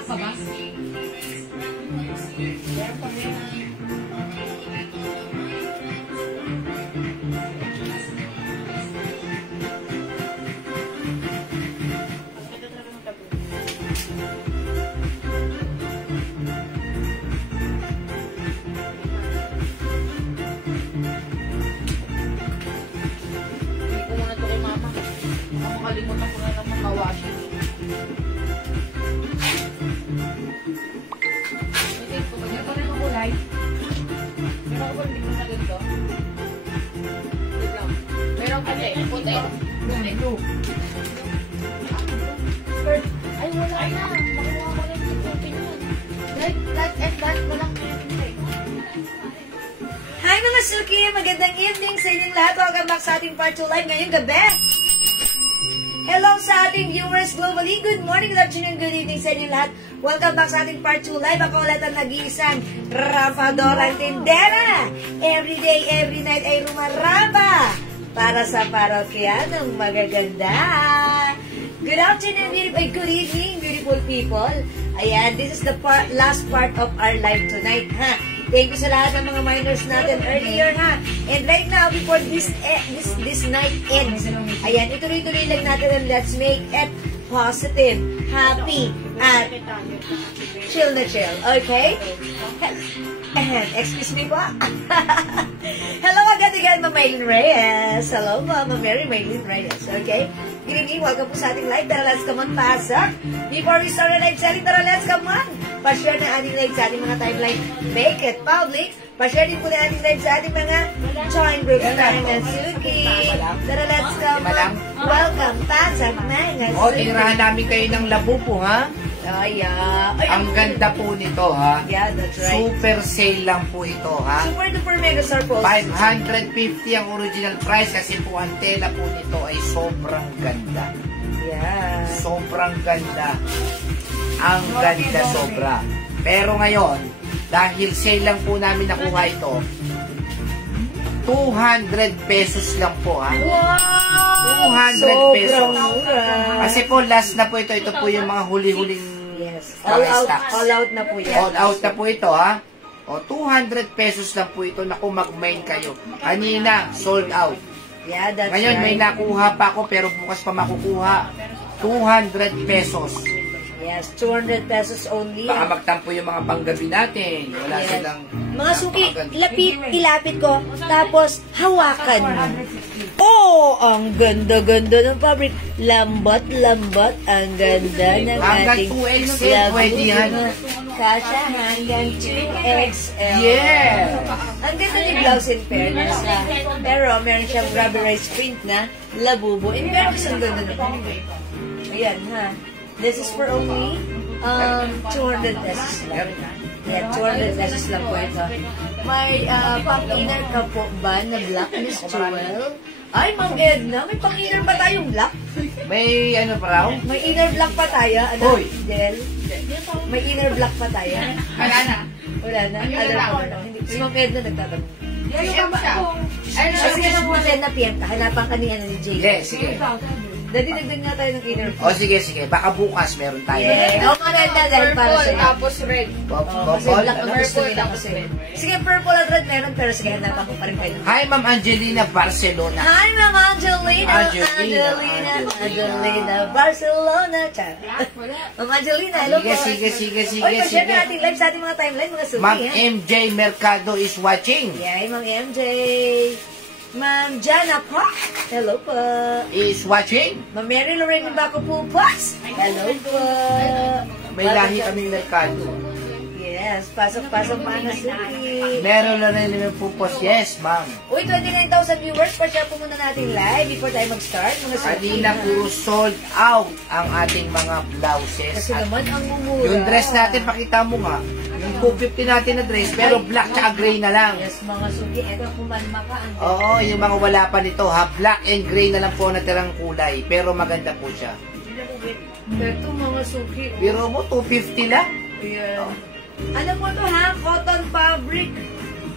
stock pa ba? Nakalimutan ko na naman mawashi. Meron pa rin ang kulay. Meron ko hindi ko na ganito. Meron kasi, puti. Blue. Skirt. Ay, wala na. Nakuha ko lang yung puti yun. That and that, walang pinipili. Hi mga Suki! Magandang evening sa inyong lahat. Welcome back sa ating part 2 live ngayong gabi. Hello sa ating viewers globally. Good morning, good afternoon, good evening sa inyong lahat. Welcome back sa ating part 2 live. Ako ulit ang nag-iisang Rapadora Tindera. Every day, every night ay rumaraba para sa parokyanong magaganda. Good afternoon, good evening, beautiful people. Ayan, this is the last part of our live tonight, ha? Thank you sa lahat ng mga minors natin earlier, ha? And right now, before this night ends, ayan, ituloy-tuloy lang natin and let's make it positive, happy, at chill na chill, okay? Excuse me po. Hello again, Ma'am Maylin Reyes. Hello po, Ma'am Mary Maylin Reyes, okay? Good evening, welcome po sa ating live. Tara, let's come on, pasok. Before we start our live selling, tara, let's come on. Pa-share na ating live sa ating mga timeline. Make it public. Pa-share din po na ating live sa ating mga join groups mga Suki. Tara, let's come on. Welcome, pasok, mga Suki. O, tirahan namin kayo ng labo po, ha? Yeah. Ang ganda po nito, ha? Yeah, that's right. Super sale lang po ito, ha? Super duper mega star po. 550 ang original price kasi po ang tela po nito ay sobrang ganda. Yeah. Sobrang ganda. Ang ganda sobra. Pero ngayon, dahil sale lang po namin nakuha ito, 200 pesos lang po, ha? Wow! 200 pesos. Mura. Kasi po, last na po ito. Ito po yung mga huli-huling All out, stocks. all out na po yan. All out na po ito, ha? O, 200 pesos lang po ito. Naku, mag-main kayo. Kanina, sold out. Yeah, that's Ngayon, right. may nakuha pa ako, pero bukas pa makukuha. 200 pesos. Yes, 200 pesos only. Baka magtampo yung mga panggabi natin. Wala Yes. silang... Mga Suki, ilapit ko, tapos hawakan mo. Oh, ang ganda-ganda ng fabric. Lambat-lambat, ang ganda ng Hanggang ating 2XL, pwede yan. Kasha hanggang 2XL. Yeah! Ang ganda ni blouse in fairness, ha? Pero meron siyang rubberized print na labubo. In fairness, ang ganda na. Ayan, ha? This is for only 200 pesos lang. Yeah, 200 pesos lang po ito. May pang-inner ka po ba na black, Miss Joel? Ay, Ma'am Edna, may pang-inner ba tayong black? May ano pa raw? May inner black pa tayo? Ano, Hoy! Del? May inner black pa tayo? Wala na. Wala na? Alam ko na. Si Ma'am Edna nagtatanong. Ano ba? Kasi si Ma'am Edna Pienta, hanapan ka ni Jay. Yes, sige. Dadinagdag nga tayo ng inner O, sige, sige. Baka bukas meron tayo. Yeah. O, maganda dahil para Purple, sa'yo. tapos red. Kasi black ang gusto nila kasi. Sige, purple at red meron, pero sige, hanapan ko pa rin kayo. Hi, Ma'am Angelina Barcelona. Hi, Ma'am Angelina. Angelina. Barcelona. Char. Ma'am Angelina, hello po. Sige. Oy, pa-share na ating live sa ating mga timeline, mga suki. Ma'am MJ Mercado is watching. Yay, Ma'am MJ. Ma'am Jana po. Hello po. Is watching. Ma'am Mary Lorraine Baco po po. Hello po. May lahi kaming Mercado. Yes, pasok-pasok pa na suki. Meron na rin naman pupos. Yes, ma'am. Uy, 29,000 viewers. Pa-share po muna natin live before tayo mag-start. Mga suki. Kanina puro sold out ang ating mga blouses. Kasi At naman ang mumura. yung dress natin, pakita mo nga. Yung 250 natin na dress, pero black tsaka gray na lang. Yes, mga suki. Ito, kumalma ka. Oo, yung mga wala pa nito ha. Black and gray na lang po natirang kulay. Pero maganda po siya. Ito, mga suki. Pero mo, 250 lang. Ayan. Alam mo to ha, cotton fabric.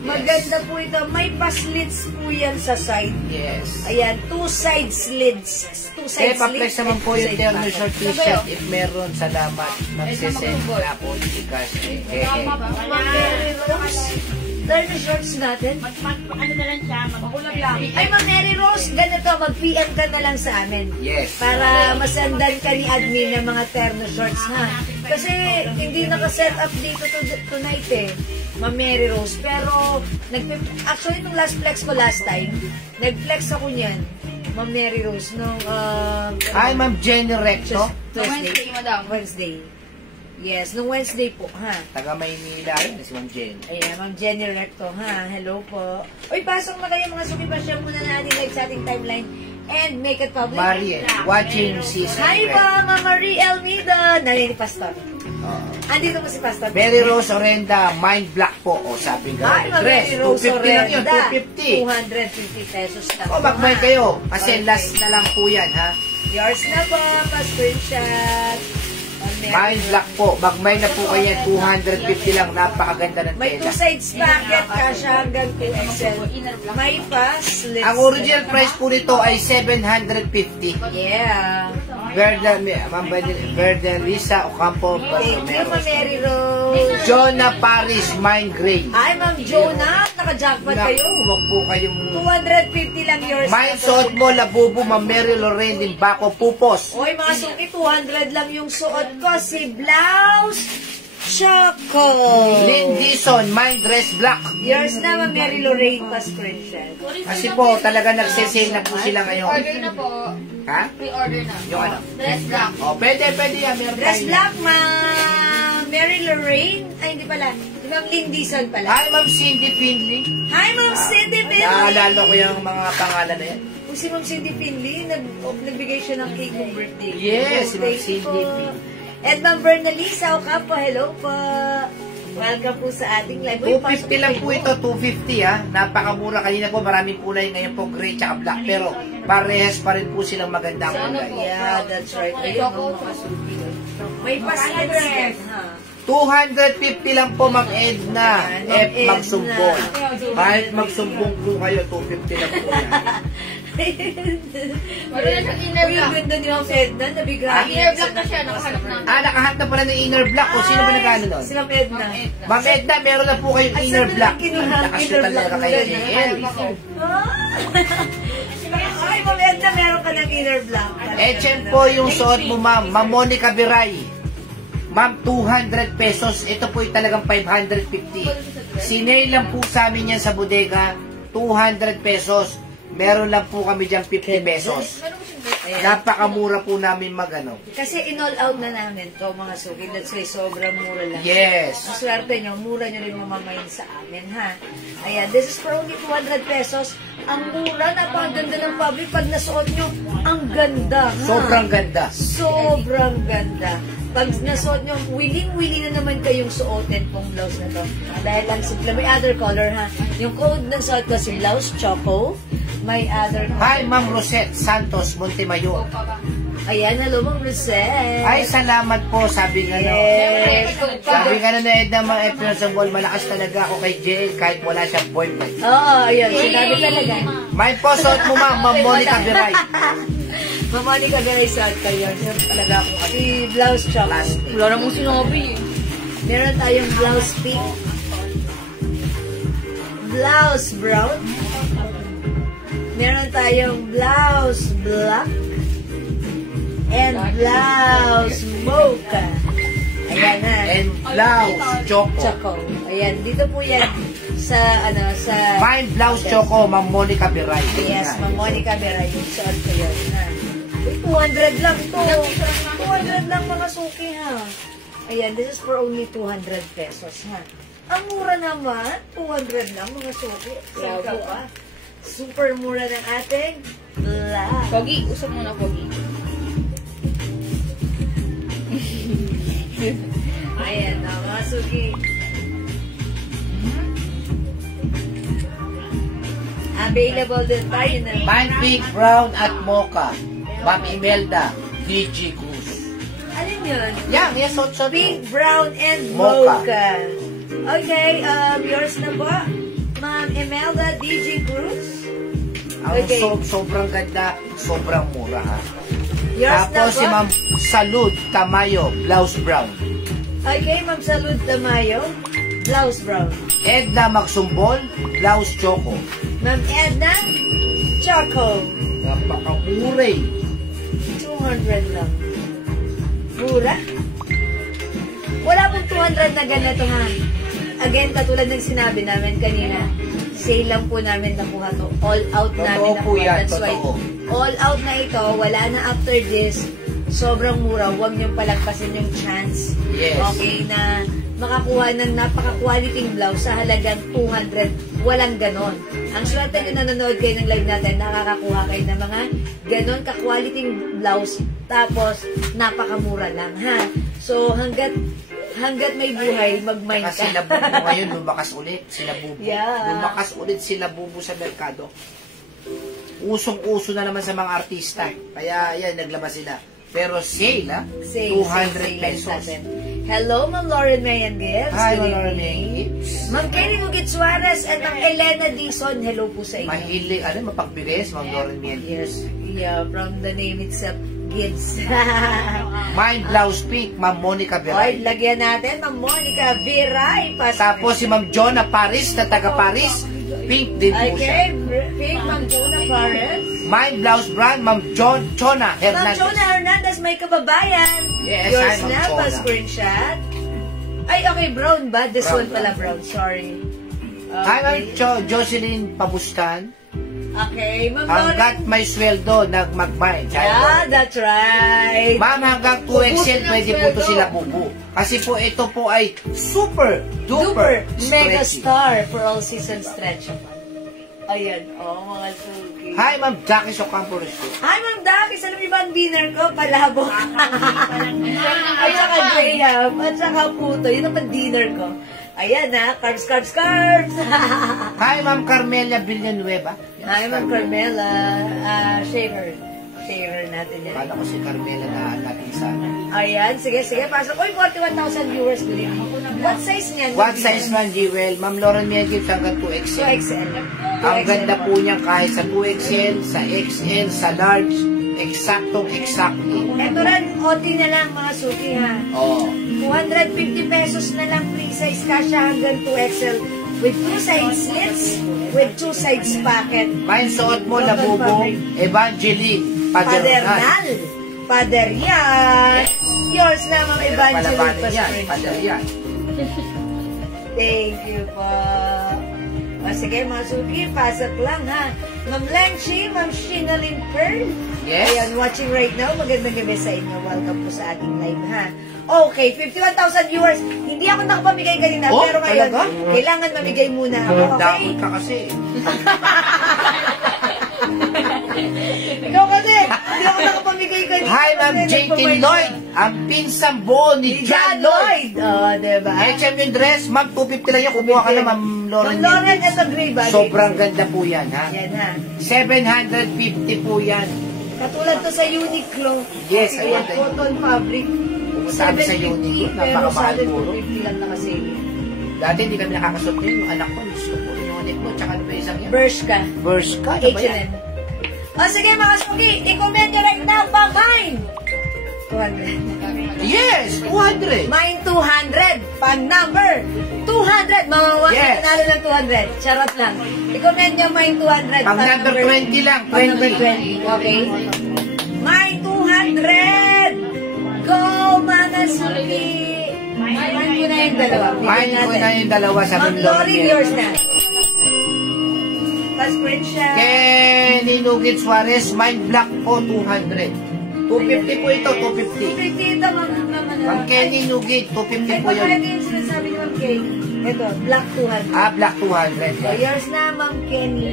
Maganda po ito. May pa-slits po yan sa side. Yes. Ayan, 2 side slits. 2 Kaya side pa-flex slits. naman po and yung two terno side short pocket. t-shirt. If meron, salamat. Magsisend na ako. Because, Ma'am Mary Rose, terno shorts natin. Ano na lang siya, Makulag lang. Ay, Ma'am Mary Rose, ganito, mag-PM ka na lang sa amin. Yes. Para masandan ka ni admin ng mga terno shorts, ha? Kasi hindi naka-set up dito tonight eh, Ma'am Mary Rose. Pero, actually, nung last flex ko last time, nag-flex ako niyan, Ma'am Mary Rose, nung Hi, Ma'am Jenny Recto. Wednesday, madam. Wednesday. Yes, nung Wednesday po, ha? Taga Maynila rin si Ma'am Jenny. Ayan, Ma'am Jenny Recto, ha? Hello po. Uy, pasok na kayo mga suki, pa-share muna natin like sa ating timeline and make it public. Marie, watching season. Hi po, Ma'am Marie Elmida. Narinig ni Pastor. Andito mo si Pastor. Mary Rose Orenda, Mind Black po. O, sabi nga. Hi, Ma'am Mary Rose 250 lang yun, Orenda. 250. 250 pesos lang. O, mag-mind kayo. Kasi Okay. last na lang po yan, ha? Yours na po, pa-screenshot. Mind Black po. Mag-mind na po kayo. 250 lang. Napakaganda ng May 2 tela. sides packet, kasha hanggang 2XL. May pass, let's Ang original price po nito ay 750. Yeah. Verda Lisa Ocampo. Thank you, Ma'am Mary Rose. Jonah Paris, Mind Gray. Ay, Ma'am Jonah, naka-jackpot kayo. Huwag po kayong... 250 lang yours. Mind suot mo, labubo, Ma'am Mary Lorraine, din bako, pupos. Oy, mga suki, 200 lang yung suot ko. Si Blouse Choco. Lynn Dison, Mind Dress Black. Yours na, Ma'am Mary Lorraine, pa-screenshot. Kasi po, talaga nagsisale na po sila ngayon. Order na po. Ha? Pre-order na. Yung ano? Dress black. O, pwede yan. Meron Dress tayo. black, Ma'am Mary Lorraine. Ay, hindi pala. Di Ma'am Lynn Dison pala. Hi, Ma'am Cindy Finley. Hi, Ma'am Cindy Finley. Naalala ko yung mga pangalan na yan. Kung si Ma'am Cindy Finley, nagbigay siya ng cake ng birthday. Yes, si Ma'am Thank you Cindy po. Finley. And Ma'am Bernalisa Ocampo, hello po. Welcome po sa ating live. Uy, pasok 250 lang kayo. po ito, 250 ha. Napakamura. Kanina po, maraming kulay ngayon po, gray tsaka black. Pero parehas pa rin po silang maganda ang kulay. Yeah, that's right. Ayun, mga suki. May paslets yan, ha? 250 lang po, Ma'am Edna. Ayan, Ma'am Edna. Magsumbong. Kahit magsumbong po kayo, 250 lang po yan. Meron na siyang inner Uy, ang black. ganda ni Ma'am Edna. Nabigay. Inner black na siya. Nakahanap na. Nakahanap na pala ng inner black. O, sino ba nagano nun? Si Ma'am Edna. Ma'am Edna, meron na po kayong Ay, inner saan black. na kinuha ang Lakas inner nyo talaga black kayo, mo JL. Ay, Ma'am Edna, meron ka ng inner black. Echen po yung suot mo, ma'am. Ma'am Monica Biray. Ma'am, 200 pesos. Ito po yung talagang 550. Sinay lang po sa amin yan sa bodega. 200 pesos. Meron lang po kami dyan 50 pesos. Ayan. Napakamura po namin magano. Kasi in-all out na namin to mga suki. That's why sobrang mura lang. Yes. Ang swerte nyo, mura nyo rin mamamayin sa amin, ha? Ayan, this is for only 200 pesos. Ang mura, napakaganda ng fabric. Pag nasuot nyo, ang ganda, ha? Sobrang ganda. Sobrang ganda. Pag nasuot nyo, willing-willing na naman kayong suotin pong blouse na to. Dahil lang simple. May other color, ha? Yung code ng suot ko, si Blouse Choco. May other color. Hi, Ma'am Rosette Santos Montemayor. Ayan, hello, Ma'am Rosette. Ay, salamat po. Sabi nga no. Yes. Sabi nga na Edna, mga Epinos ng Ball, malakas talaga ako kay JL kahit wala siyang boyfriend. Oo, ayun. Sinabi talaga. May po, suot mo, Ma'am. Ma'am Monica Biray. Ma'am Monica, ganay suot kayo. Sure talaga ako. Si Blouse Choco. Wala namang sinabi eh. Meron tayong blouse pink. Blouse brown. Meron tayong blouse black. And blouse mocha. Ayan na. And blouse, Choco. Choco. Ayan, dito po yan sa, sa... Fine blouse, Choco, Ma'am Monica Biray. Yes, Ma'am Monica Beray. Yung suot ko yun, ha? Uy, 200 lang to. 200 lang mga suki, ha? Ayan, this is for only 200 pesos, ha? Ang mura naman, 200 lang mga suki. Bravo, ha? Super mura ng ating black. Pogi. Usap mo na, Pogi. Ayan, mga suki. Available din tayo na. Fine pink, brown, at mocha. Ma'am Imelda, DG Cruz. Alin yun? Yan, yes, suot. Pink, brown, and Mocha. mocha. Okay, yours na ba? Imelda DJ Cruz. Ang Okay. sobrang ganda, sobrang mura ha. Yours na Tapos si po. Ma'am Salud Tamayo, blouse brown. Okay, Ma'am Salud Tamayo. Blouse brown. Edna Magsumbol, blouse choco. Ma'am Edna. Choco. Napakamura eh. 200 lang. Mura? Wala pong 200 na ganito ha. Again, katulad ng sinabi namin kanina, sale lang po namin nakuha to. All out namin Totoo po nakuha. yan, That's why, totoo. all out na ito, wala na after this. Sobrang mura. Huwag niyong palagpasin yung chance. Yes. Okay, na makakuha ng napaka-quality blouse sa halagang 200. Walang ganon. Ang swerte nyo nanonood kayo ng live natin, nakakakuha kayo ng mga ganon ka-quality blouse. Tapos, napakamura lang, ha? So, hanggat may buhay, mag-mind Kasi ka. sila bubo ngayon, lumakas ulit. Sila bubo. Yeah. Lumakas ulit sila bubo sa merkado. Usong-uso na naman sa mga artista. Kaya, yan, naglabas sila. Pero sale, ha? Sale, 200 sale pesos. natin. Hello, Ma'am Lauren Mayan Gibbs. Hi, Good Ma'am Lauren evening. Mayan Gibbs. Ma'am Kelly Mugit Suarez at Ma'am Elena Dizon. Hello po sa inyo. Mahilig, mapagbigay, Ma'am Lauren Miel. Yes, yeah, from the name itself, Gibbs. Mind blouse pink, Ma'am Monica Alright, Beray. lagyan natin, Ma'am Monica Viray. Tapos si Ma'am Jonah Paris, na taga Paris. Pink din po siya. Okay, pink, Ma'am Jonah Pares. Mind blouse brand, Ma'am Chona Ma'am Hernandez. Jonah Hernandez, may kababayan. Yes, Yours hi, Ma'am na, Chona. pa-screenshot. Ay, okay, brown ba? This Brown one pala pala. brown, sorry. Hi, Ma'am Okay, Jocelyn Pabustan. okay, Ma'am Lauren. Hanggat may sweldo, nag-mind. Yeah, that's right. Ma'am, hanggang 2XL, Ubusin ang pwede po ito sweldo. sila bubu. Kasi po, ito po ay super duper Mega stretchy. star for all season stretch. Ayan, mga suki. Hi, Ma'am Jackie Socampo Rescue. Hi, Ma'am Dakis. Alam niyo ba ang dinner ko? Palabok. At saka graham. At saka puto. Yun ang dinner ko. Ayan ha. Carbs, carbs, carbs. Hi, Ma'am Carmelia Villanueva. Hi, Ma'am Carmela. Shaver. Shaver natin yan. Kala ko si Carmela na natin sa Ayan. Sige, sige. Pasok. Uy, 41,000 viewers. Good evening. What size niyan? What size man, Jewel? Ma'am Lauren Miel hanggang 2XL. 2XL. Ang ganda po niya kahit sa 2XL, sa XL, sa large, exactly. Ito rin, OT na lang mga suki ha. Oh. 250 pesos na lang free size kasha hanggang 2XL with 2 side slits with 2 sides pocket. May suot mo na bubo, Evangeline Padernal. Padernal. Pader yan. Yours na mga Evangeline Palabanin yan, Pascual. Pader yan. Thank you po. O sige mga suki, pasok lang ha. Ma'am Lenchi, Ma'am Shinalyn Pearl. Yes. Ayan, watching right now. Magandang gabi sa inyo. Welcome po sa ating live ha. Okay, 51,000 viewers. Hindi ako nakapamigay kanina, Oh, pero ngayon, talaga? kailangan mamigay muna ako. Okay? Damot ka kasi. Ikaw kasi, hindi ako nakapamigay kanina. Hi, Ma'am Kasi Jenkins nagpapay- Lloyd, ang pinsang buo ni John Lloyd. Oh, diba? HM yung dress, Ma'am, 250 lang yan. Kumuha ka na, Ma'am Lauren. Ma'am Lauren, Mendes. ito gray ba? Sobrang ganda po yan, ha? Yan ha. 750 po yan. Katulad to sa Uniqlo. Yes, Ayan, ayun. cotton fabric. Pumunta kami sa Uniqlo, 750, pero napakamahal sa puro. 250 lang nakasale. Dati hindi kami nakakasuot ngayon. Yung anak ko, gusto ko yung anak mo, tsaka ano ba isang yan? Bershka. Bershka, ano ba yan? H&M. O sige mga suki, i-comment nyo right now pa mine. 200. Yes, 200. Mine 200. Pang number 200. Mawawa Yes. nanalo ng 200. Charot lang. I-comment nyo mine 200. Pang number 20 lang, Pang number 20. 20. Okay? Mine 200. Go mga suki. Mine ko na yung dalawa. Mine ko na yung dalawa sa Ma'am Ma'am Lori, Lauren. yours na. Pa-screenshot. Kenny Nugget Suarez, mine black po, 200. 250 po ito, 250. 250 ito, Ma'am. Ma'am Kenny Nugget, 250 po Ito, yun. ito yung sinasabi ni Ma'am Kay. Ito, black 200. Ah, black 200. So, yours na, Ma'am Kenny.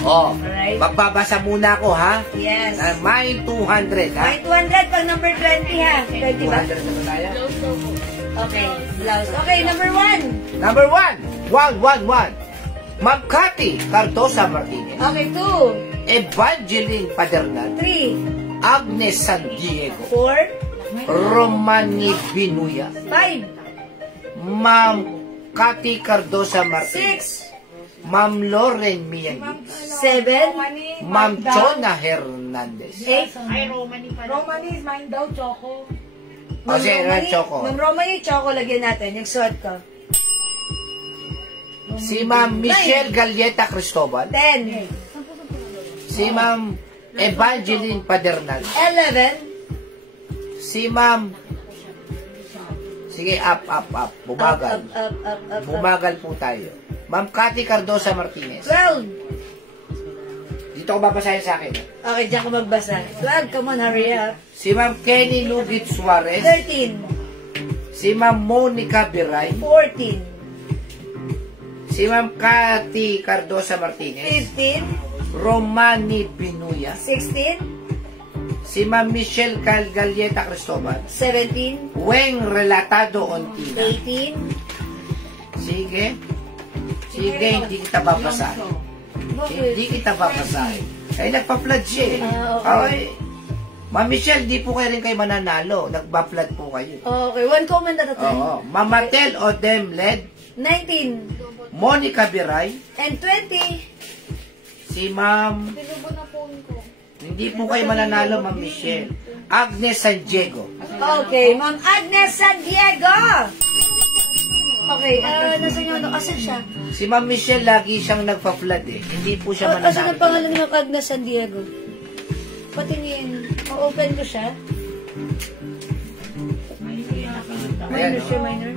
Oh, Alright. magbabasa muna ako, ha? Yes. Mine 200, ha? May 200 pag number 20, ha? 20 ba? 200 na ba tayo? Okay, blouse. Okay, number 1. Number 1, 111. Ma'am Cathy Cardosa Martinez. Okay, 2. Evangeline Padernal. 3. Agnes San Diego. 4. Romani Binuya. 5. Ma'am Cathy Cardosa Martinez. 6. Ma'am Lauren Miyagi. 7. Ma'am Chona Hernandez. 8. Ay, Romani pala. Romani is mine daw, Choco. O si Red Choco. Ma'am Romani, Choco, lagyan natin. Yung suot ko. Si Ma'am Michelle Galleta Cristobal. 10. Si Ma'am Evangeline Padernal. 11. Si Ma'am... Sige, up. Bumagal. Up. Bumagal po tayo. Ma'am Cathy Cardosa Martinez. 12. Dito ko babasahin sa akin. Okay, diyan ka magbasa. 12, come on, hurry up. Si Ma'am Kenny Lugit Suarez. 13. Si Ma'am Monica Biray. 14. Si Ma'am Cathy Cardosa Martinez. 15. Romani Binuya. 16. Si Ma'am Michelle Galleta Cristobal. 17. Weng Relatado Ontina. 18. Sige, hindi kita babasahin. Hindi kita babasahin. Kaya nagpa-flood siya eh. Okay. Ma'am Michelle, di po kayo rin kayo mananalo. Nagpa-flood po kayo. Okay, one comment at a time. Oo. Mamatel Odem Led. 19. Monica Biray. And 20. Si Ma'am... Pinubo na phone ko. Hindi po kayo mananalo, Ma'am Michelle. Agnes San Diego. Okay, Ma'am Agnes San Diego. Okay, nasa niyo, asan siya? Si Ma'am Michelle, lagi siyang nagpa-flood eh. Hindi po siya Asan ang mananalo. pangalan ni Ma'am Agnes San Diego? Patingin. O-open ko siya. Ayan, Minor siya, minor.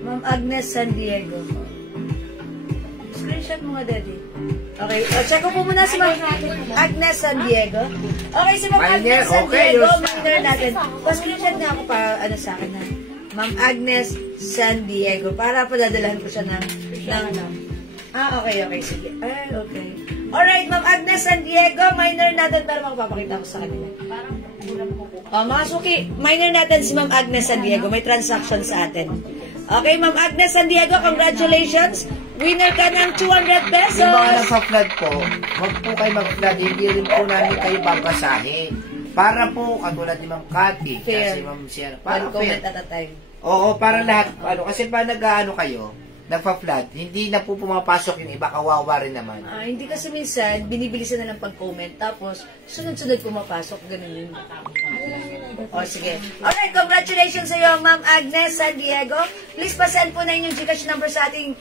Ma'am Agnes San Diego. Screenshot mo nga, Daddy. Okay, check ko po muna si Ma'am Agnes San Diego. Okay, si Ma'am Minor, Agnes San okay, Diego, you're- minor natin. Pa-screenshot na ako para ano sa akin na. Ma'am Agnes San Diego. Para padadalahan ko siya ng okay, sige. Okay. Alright, Ma'am Agnes San Diego, minor natin pero makapapakita ko sa kanila. Mga suki, minor natin si Ma'am Agnes San Diego. May transaction sa atin. Okay, Ma'am Agnes San Diego, congratulations. Winner ka ng 200 pesos. Yung mga nagpa-flood po, wag po kayo mag-flood. Hindi rin po namin kayo babasahin. Para po, katulad ni Ma'am Cathy, Fair. si Ma'am Sierra. Para One comment fair. at a time. Oo, para lahat. Kasi pa nag-ano kayo, nagpa-flood, hindi na po pumapasok yung iba, kawawa rin naman. Hindi kasi minsan, binibilisan na lang pag-comment. Tapos, sunod-sunod pumapasok. Ganun yun. O, sige. Alright, congratulations sa iyo, Ma'am Agnes San Diego. Please pasend po na inyong Gcash number sa ating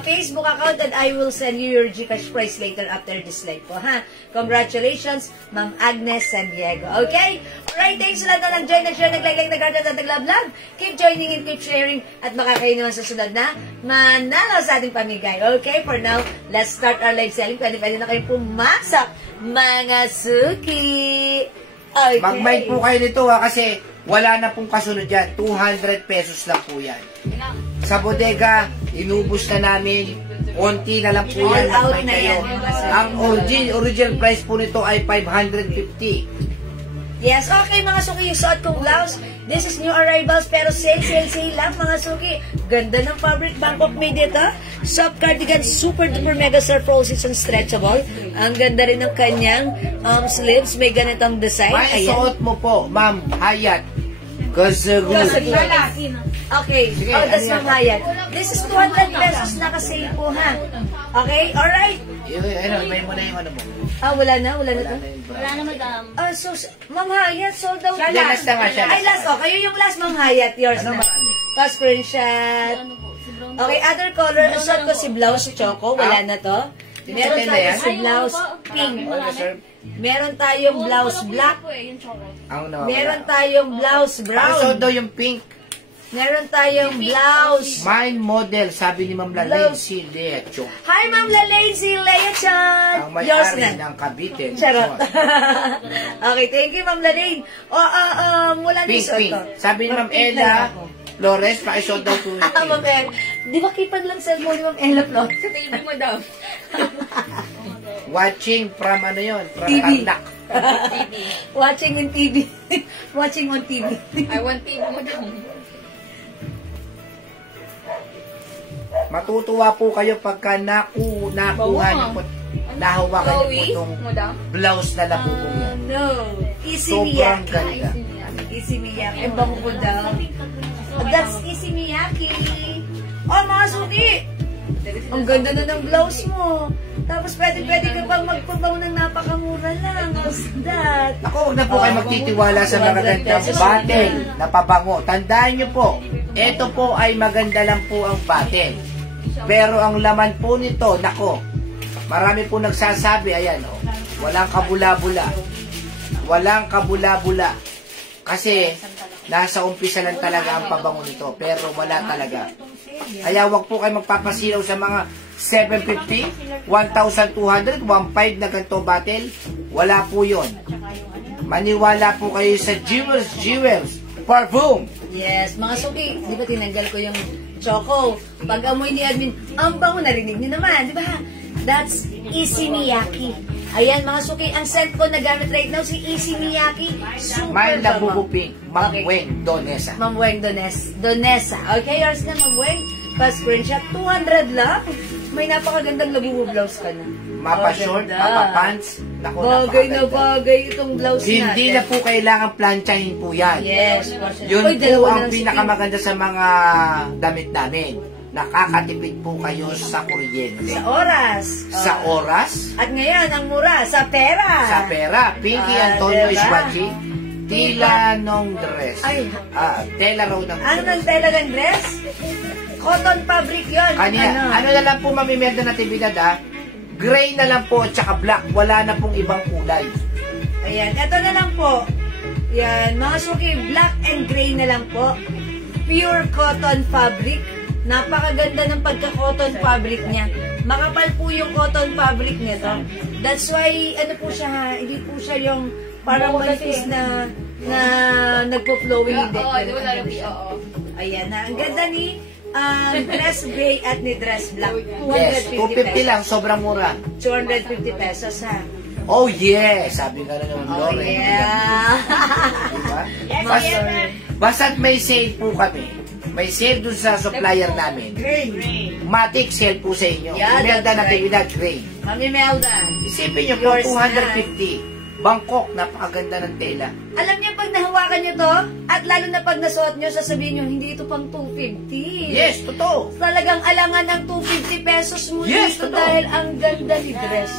Facebook account and I will send you your Gcash price later after this live po, ha? Congratulations, Ma'am Agnes San Diego. Okay? Alright, thanks sa lahat na nag-join, nag-share, nag-like, nag-heart, at nag-love. Keep joining and keep sharing at baka kayo naman sa sunod na manalo sa ating pamigay. Okay, for now, let's start our live selling. Pwede na kayong pumasok, mga suki. Okay. Mag-mind po kayo nito kasi wala na pong kasunod yan. 200 pesos lang po yan. Sa bodega, inubos na namin. Konti na lang po yan. All out Mag-mind na kayo. yan. Ang original price po nito ay 550. Yes, okay mga suki, yung suot kong blouse. This is new arrivals pero sale lang mga suki. Ganda ng fabric, Bangkok made ito. Soft cardigan, super duper mega surf roll season stretchable. Ang ganda rin ng kanyang sleeves. May ganitong design. May suot mo po, Ma'am Hayat Gazaru. Okay, Sige, that's ano yan? Ma'am Hayat. This is 200 pesos naka-sale po ha. Okay, alright. May mo na yung ano mo. Wala na to. Wala na yung Wala na, madam. So, Ma'am Hayat, sold out. Siya last na nga siya. Ay, last. Kayo yung last, Ma'am Hayat. Yours Ano na. marami? Pa-screenshot. Ano po? Si Brown. Okay, other color. Suot ko si blouse choco. Wala na to. Meron Depende tayo yan. si blouse pink. Meron tayong blouse black. Yung choco. Ang nawawala. Meron tayong blouse Ang brown. suot daw yung pink. Meron tayong blouse. Mine model, sabi ni Ma'am Lalay, si Lecho. Hi, Ma'am Lalay, si Lea Chan. Ang Yours may-ari na. ng Cavite. Charot. Okay, thank you, Ma'am Lalay. Wala na Pink, suot pink. ko. Sabi ni Ma'am Pink Ella lang ako. Flores, pakisuot daw po yung Ma'am pink. El. Di ba kipan lang sa mo ni Ma'am Ella Flores? Sa TV mo daw. Watching from ano yun? From TV. Tarlac. TV. Watching in TV. Watching on TV. I want TV mo daw. Matutuwa po kayo pagka nakuha niyo po, nahawakan niyo po itong mo daw. blouse na labubong yan. No. Easy Sobrang Miyaki. ganda. Easy Miyaki. Ang bango ko daw. That's Easy Miyaki. Oh, mga suki! Ang ganda na ng blouse mo. Tapos pwede ka pang magpabaw ng napakamura lang. How's that? Ako, huwag na po kayo magtitiwala sa magagandang bottle na pabango. Tandaan nyo po, ito po ay maganda lang po ang bottle. Pero ang laman po nito, nako, marami po nagsasabi, ayan, oh, walang kabula-bula. Walang kabula-bula. Kasi, nasa umpisa lang talaga ang pabango nito. Pero wala talaga. Kaya wag po kayo magpapasilaw sa mga 750, 1,200, 1,500 na ganito bottle. Wala po yun. Maniwala po kayo sa Jewels Parfum. Yes, mga suki, di ba tinanggal ko yung choco? Pag amoy ni admin, ang bango, narinig niyo naman, di ba? That's Issey Miyake. Ayan mga suki, ang scent ko na gamit right now, si Issey Miyake. Super May bango. nabubuping, Ma'am Weng Donesa. Ma'am Weng Donesa. Okay, yours na Ma'am Weng. Pa-screenshot, 200 lang. May napakagandang labubo blouse ka na. Mapa-short, Maganda. mapa-pants. Naku, Bagay na napakaganda. bagay itong blouse natin. Hindi na po kailangan planchahin po yan. Yes. Yun Uy, po dalawa na ang lang si pinakamaganda sa mga damit namin. Nakakatipid po kayo sa kuryente. Sa oras. Sa oras, At ngayon, ang mura, sa pera. sa pera. Pinky Antonio is diba? watching. Tila nung dress. Ay. Tela raw ng Ano ng tela ng dress? Cotton fabric yun. Kanya, ano na lang po mamimerda na tibidad gray na lang po at saka black. Wala na pong ibang kulay. Ayan, eto na lang po. Yan, mga suki, black and gray na lang po. Pure cotton fabric. Napakaganda ng pagka-cotton fabric niya. Makapal po yung cotton fabric nito. That's why, ano po siya ha, hindi po siya yung parang manipis na nagpo-flowing. Hindi. Oo, di ba lalo oo. Ayan na, ang ganda ni dress gray at ni dress black. Yes, 250 250 pesos. lang. Sobrang mura. 250 pesos ha. Oh yes! Sabi nga na naman, Oh Lore. yeah. Diba? Yes, Basta't may sale po kami. May sale dun sa supplier namin. Matic sale po sa inyo. Yeah, Imelda that's na right. tibidad gray. Mami Melda. Isipin nyo po, Yours 250. Bangkok, napakaganda ng tela. Alam niyo pag nahawakan niyo to, at lalo na pag nasuot niyo, sasabihin niyo, hindi ito pang 250. Yes, totoo. Talagang alangan ng 250 pesos mo Yes, dito totoo. dahil ang ganda ni dress.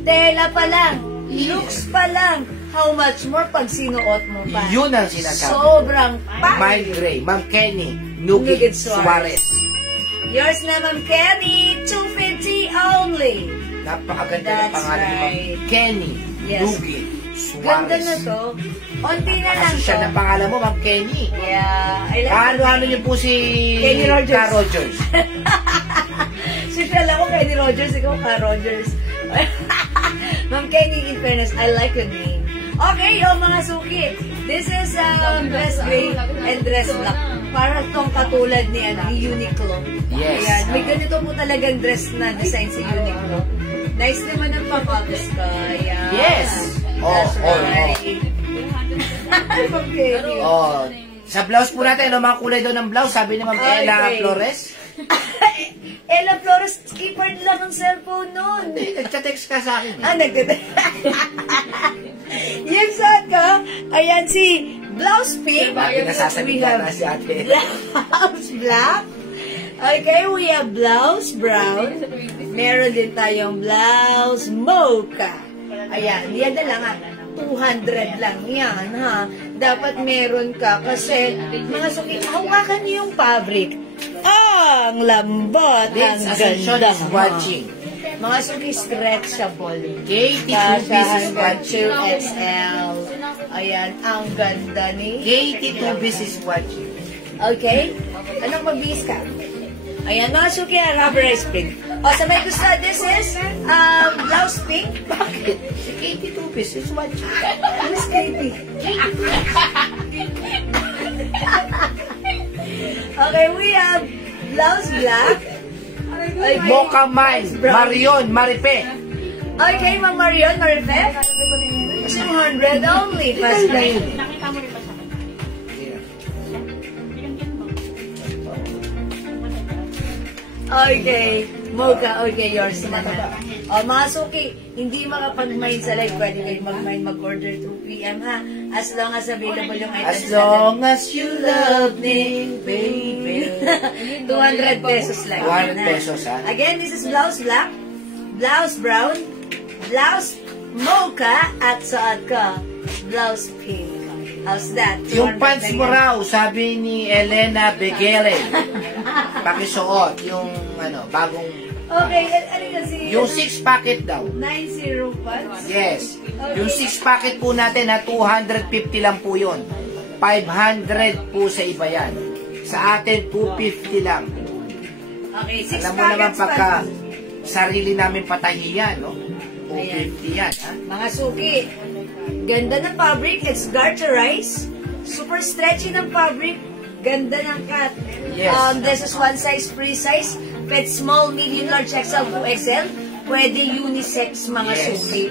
Tela pa lang, looks pa lang, how much more pag sinuot mo pa. Yun ang sinasabi. Sobrang Mile Gray, Ma'am Kenny, Nugget Nugget Suarez. Yours na, Ma'am Kenny, 250 only. Napakaganda ng That's pangalan ni Ma'am right. Kenny, Yes. Nugget Suarez. Ganda na to. Onti na lang Kasi siya to. na pangalan mo, Ma'am Kenny. Yeah, I like Ano niyo po si Kenny Rogers. Ka Rogers? Siyempre, alam ko Kenny Rogers, ikaw Ka Rogers. Ma'am Kenny, in fairness, I like your name. Okay, yung mga suki. This is dress gray and dress black. Para tong katulad ni Uniqlo. Yes. Ayan, may ganito po talagang dress na design sa Uniqlo. Nice naman ang pang-office ka. Ayan. Yes. That's Oh, right. Ma'am Kenny. Oh, sa blouse po natin, ano mga kulay daw ng blouse? Sabi ni Ma'am Ella Okay. Flores. Ella Flores, keyboard lang ang cellphone nun. Nagcha-text ka sa akin. Nagtete. Yung suot ko, ayan si blouse pink. Bakit We nasasalita have na si ate? blouse black. Okay, we have blouse brown. Meron din tayong blouse mocha. Ayan, yan na lang ha. 200 lang yan ha. Dapat meron ka kasi mga suki, hawakan niyo yung fabric. Ang lambot, ang This Ascension ganda. is watching. Mga suki, stretchable. Katie Kasha Tubis is hanggang watching. 2XL. Ayan, ang ganda ni. Katie Tubis is watching. Okay? Anong mabis ka? Ayan, mga suki, rubberized pink. O, sabay gusto, this is blouse pink. Bakit? Si Katie Tubis is watching. Miss Katie. Okay, we have blouse black. Okay. Mocha Mine, Marion, Maripe. Okay, Ma'am Marion, Marife. 200 only. Fast lane. Nakita mo rin ba sa akin? Okay. Mocha, okay, yours naman. O, mga suki, hindi makapag-mine sa live. Pwede kayo mag-mine, mag-order 2 p.m. ha. As long as available yung items. As long as you love me, baby. 200 pesos lang. 200 pesos, ha? Again, this is blouse black, blouse brown, blouse mocha, at suot ko, blouse pink. How's that? Yung 200 pants mo lang yan. raw, sabi ni Elena Begele. Pakisuot, yung bagong... Okay, ano kasi? Yung 6 packet daw. 90 pants? Yes. Okay. Yung 6 packet po natin, 250 lang po yun. 500 po sa iba yan. Sa atin, 250 lang. Okay, 6 Alam mo naman packets pagka pa. sarili namin patahiyan, no? 250 yan, ha? Mga suki, ganda ng fabric, it's garterized. Super stretchy ng fabric, ganda ng cut. Yes. This is one size, free size. Fit small, medium, large, XL, 2XL. Pwede unisex, mga Yes. suki.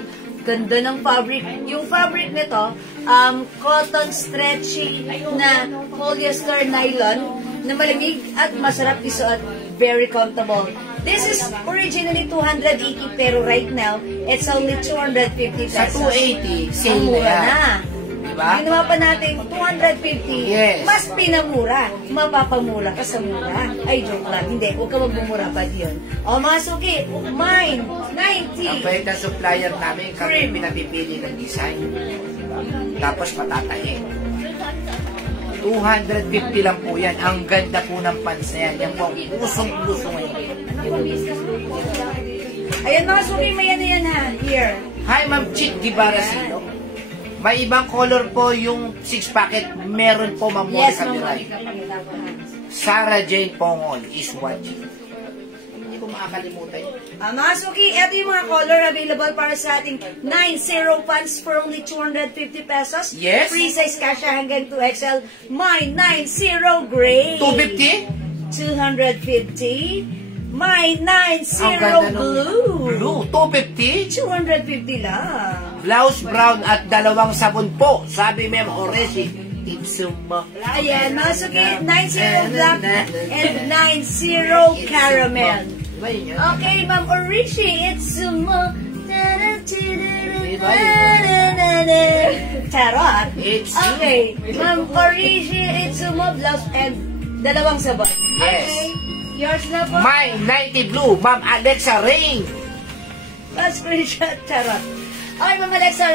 Ganda ng fabric. Yung fabric nito, cotton stretchy na polyester nylon na malamig at masarap isuot. Very comfortable. This is originally 280 pero right now, it's only 250 pesos. Sa 280, sale Ang na mura yan. na. Diba? Ginawa pa natin 250. Yes. Mas pinamura. Mapapamura ka sa mura. Ay, joke lang. Hindi. Huwag ka magmumura pa yun. O, mga suki, mine, 90. Ang bait na supplier namin, kami Free. pinapipili ng design. Tapos patatahin. 250 lang po yan. Ang ganda po ng pants na yan. Yan po ang pusong-puso ngayon. Ayan, mga suki, may ano yan ha. Here. Hi, Ma'am Chick Gibarasino. May ibang color po yung 6 packet. Meron po, Ma'am Yes, Monica Ma'am Miray. Monica. Pakita ko ha. Sarah Jane Pongol is watching. Hindi ko makakalimutan yun. Mga suki, ito yung mga color available para sa ating 9-0 pants for only 250 pesos. Yes. Free size kasha hanggang 2XL. My 9-0 gray. 250? 250. My Ang 9-0 ganda nung blue. blue. 250? 250 lang. Blouse brown at 2 sabon po. Sabi Ma'am Oresi. Itsuma. Ayan, mga suki, 9-0 black and 9-0 caramel. Diba yun yun? Okay, Ma'am Orishi, it's mo. Charot. It's Okay, Ma'am Orishi, it's mo blouse and 2 sabon. Yes. Okay, yours na po. My 90 blue, Ma'am Alexa Rain. Screenshot, charot. Okay, Ma'am Alexa,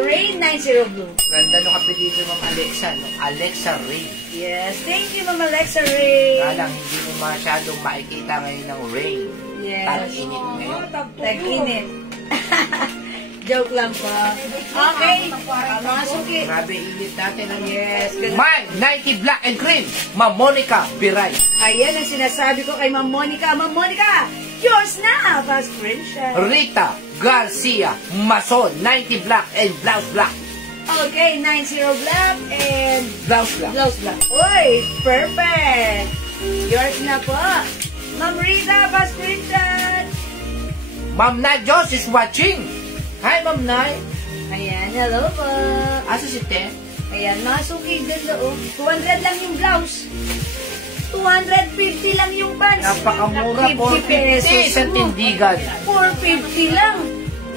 Rain 90 blue. Ganda nung kapitito Ma'am Alexa, no? Alexa Rain. Yes, thank you, Ma'am Alexa Rain. Kaya lang, hindi mo masyadong makikita ngayon ng rain. Yes. Tag-init ngayon. Tag-init. Joke lang po. Okay, mga suki. Grabe, init natin ang Yes, ganun. My 90 black and green, Ma'am Monica Biray. Ayan ang sinasabi ko kay Ma'am Monica. Ma'am Monica, yours na! Fast screenshot. Rita Garcia Mason, 90 black and blouse black. Okay, 90 black and Blouse black. blouse black. Uy, perfect! Yours na po. Ma'am Rita, fast screenshot. Ma'am Najos is watching. Hi, Ma'am Nay. Ayan, hello po. Asa si Te? Ayan, mga suki, ganda oh. 200 lang yung blouse. 250 lang yung pants. Napakamura, 50 450 sa tindigan. 450 lang.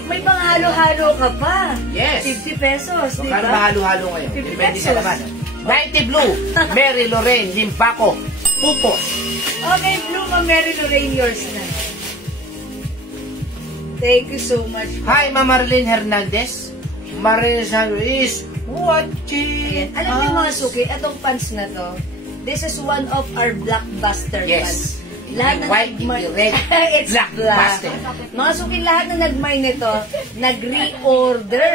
May panghalo-halo ka pa. Yes. 50 pesos, di Magkano ba? ba halo-halo ngayon? 50 Depende sa pesos. laman. 90 blue, Mary Lorraine Limbaco, Pupos. Okay, Blue, Ma'am Mary Lorraine, yours na. Thank you so much. Hi, Ma'am Marlene Hernandez. Marisa is watching. Ayan. Alam mo yung mga suki, itong pants na to, this is one of our blockbuster Yes. pants. Lahat na White, nag-mine, red, it's black. blockbuster. Mga suki, lahat na nag-mine nito, nag-reorder,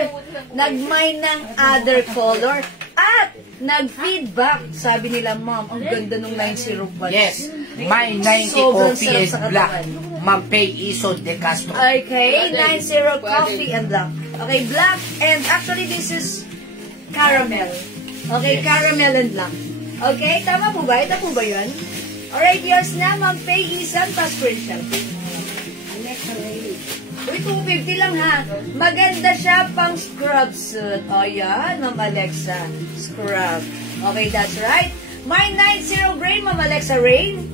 nag-mine ng other color, at nag-feedback. Sabi nila, Ma'am, ang ganda nung 901. Yes. My 90 Sobrang coffee sarap is sa black. katawan. Ma'am Pay Iso De Castro. Okay, 90 coffee and black. Okay, black and actually this is caramel. Okay, caramel and black. Okay, tama po ba? Ito po ba yun? Alright, yours na, Ma'am Pay Isan, pa screenshot. Uy, 250 lang ha. Maganda siya pang scrub suit. O yan, Ma'am Alexa. Scrub. Okay, that's right. My 90 Rain, Ma'am Alexa Rain.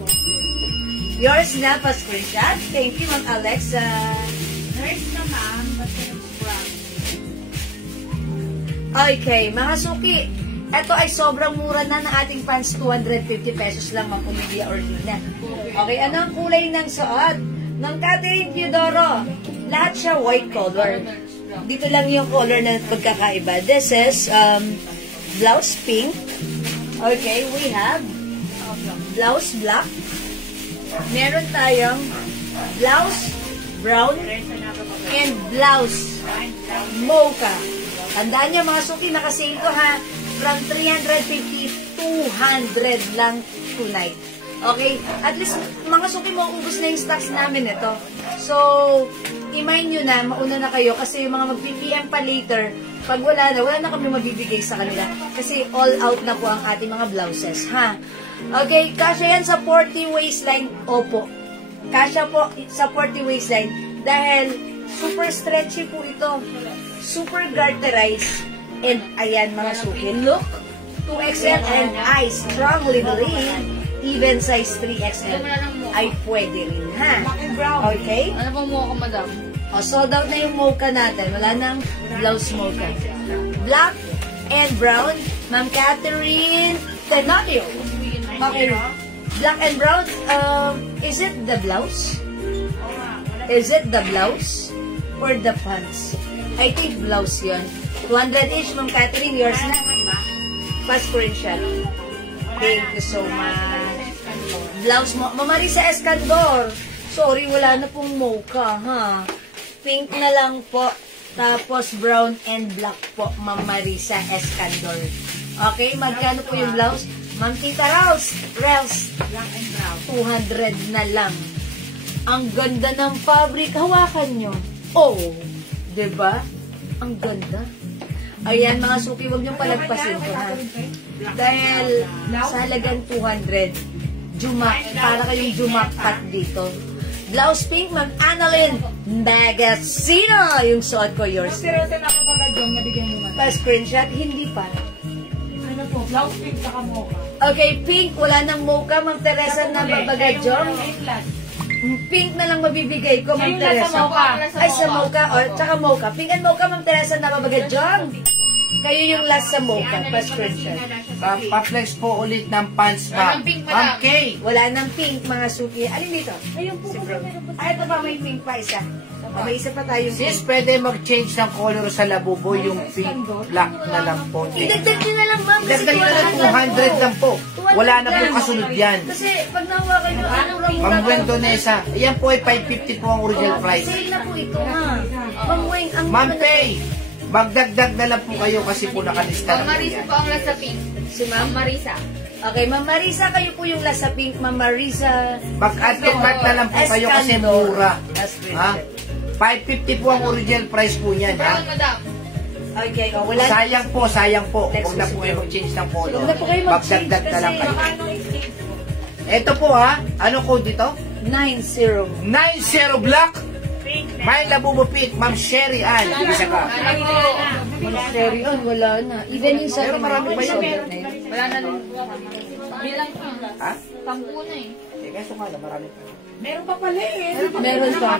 Yours na pa screenshot. Thank you, Ma'am Alexa. Nurse na ma'am, basta yung scrub. Okay, mga suki. Ito ay sobrang mura na ng ating pants. 250 pesos lang, Ma'am Olivia Orlina. Okay, ano ang kulay ng suot? Ng Catherine Teodoro. Lahat siya white color. Dito lang yung color na pagkakaiba. This is blouse pink. Okay, we have blouse black. Meron tayong blouse brown and blouse mocha. Tandaan niyo mga suki, nakasale ko ha. From 350, 200 lang tonight. Okay? At least, mga suki, mauubos na yung stocks namin ito. So, i-mind nyo na, mauna na kayo kasi yung mga mag-PM pa later, pag wala na kami mabibigay sa kanila. Kasi all out na po ang ating mga blouses, ha? Okay, kasya yan sa 40 waistline. Opo. Kasya po sa 40 waistline dahil super stretchy po ito. Super garterized. And ayan mga suki, look, 2XL and I strongly believe even size 3XL ay pwede rin, ha? Okay? Ano pong mukha ko, madam? O, sold out na yung mocha natin. Wala nang blouse mocha. Black and brown, Ma'am Catherine Tenorio. Okay. Black and brown, is it the blouse? Is it the blouse? Or the pants? I think blouse yun. 200 each, Ma'am Catherine, yours na. Fast screenshot. Thank you so much. Blouse mo. Mama Risa Escandor. Sorry, wala na pong mocha, ha? Pink na lang po. Tapos brown and black po, Mama Risa Escandor. Okay, magkano po yung blouse? Ma'am Tita Rels. Black and brown. 200 na lang. Ang ganda ng fabric. Hawakan nyo. Oh, diba? Ang ganda. Ayan, mga suki, huwag niyong palagpasin ko, ha? Dahil sa halagang 200, para kayong jumakpat dito. Blouse pink, Ma'am Annalyn Magazino. Yung suot ko, yours. Seryoso na ako pala, Jom, nabigyan mo man. Pa-screenshot, hindi pa. Ano po, blouse pink saka mocha. Okay, pink, wala nang mocha, Ma'am Teresa na babaga, Jom. Pink na lang mabibigay ko, Ma'am Teresa. Ay, sa mocha, o, tsaka mocha. Pink and mocha, Ma'am Teresa na babaga, Jom. Kayo yung last sa mocha, pa-screenshot. Pa-flex po ulit ng pants, ma'am. Ma'am Kay. Wala nang pink, mga suki. Alin dito? Ayun po, Si Bro. Ay, ito pa, may pink pa isa. May isa pa tayo. Sis, pwede mag-change ng color sa labubo, yung pink, black na lang po. Idagdag nyo na lang, ma'am. Kasi Dagdag na lang 200 lang po. Wala na po kasunod yan. Kasi pag nahawakan nyo, Ma'am Gwen Donesa, yan po ay 550 po ang original price. Sale na po ito, ha. Ma'am Weng, ang Ma'am Pay, magdagdag na lang po kayo kasi po nakalista na po Marisa yan. po ang nasa pink. Si Ma'am Marisa. Okay, Ma'am Marisa, kayo po yung last sa pink. Ma'am Marisa. Mag-add to cart na lang po kayo kasi mura. Ha? 550 po ang original price po niyan, ha? Brown, madam. Okay, oh, wala. Sayang po. Huwag na po kayo mag-change ng color. Huwag na po kayo mag-change Magdagdag na lang kasi kayo. Ito po, ha? Ano code dito? 90. 90 black. May labubo pink, Ma'am Sherry Ann. Isa ka. Sherry on, wala na. Even yung sa Pero marami ba yun? Wala na lang. Bilang pa. Ha? Pangpuna eh. Teka, sumala, marami pa. Meron pa pala eh. Meron pa.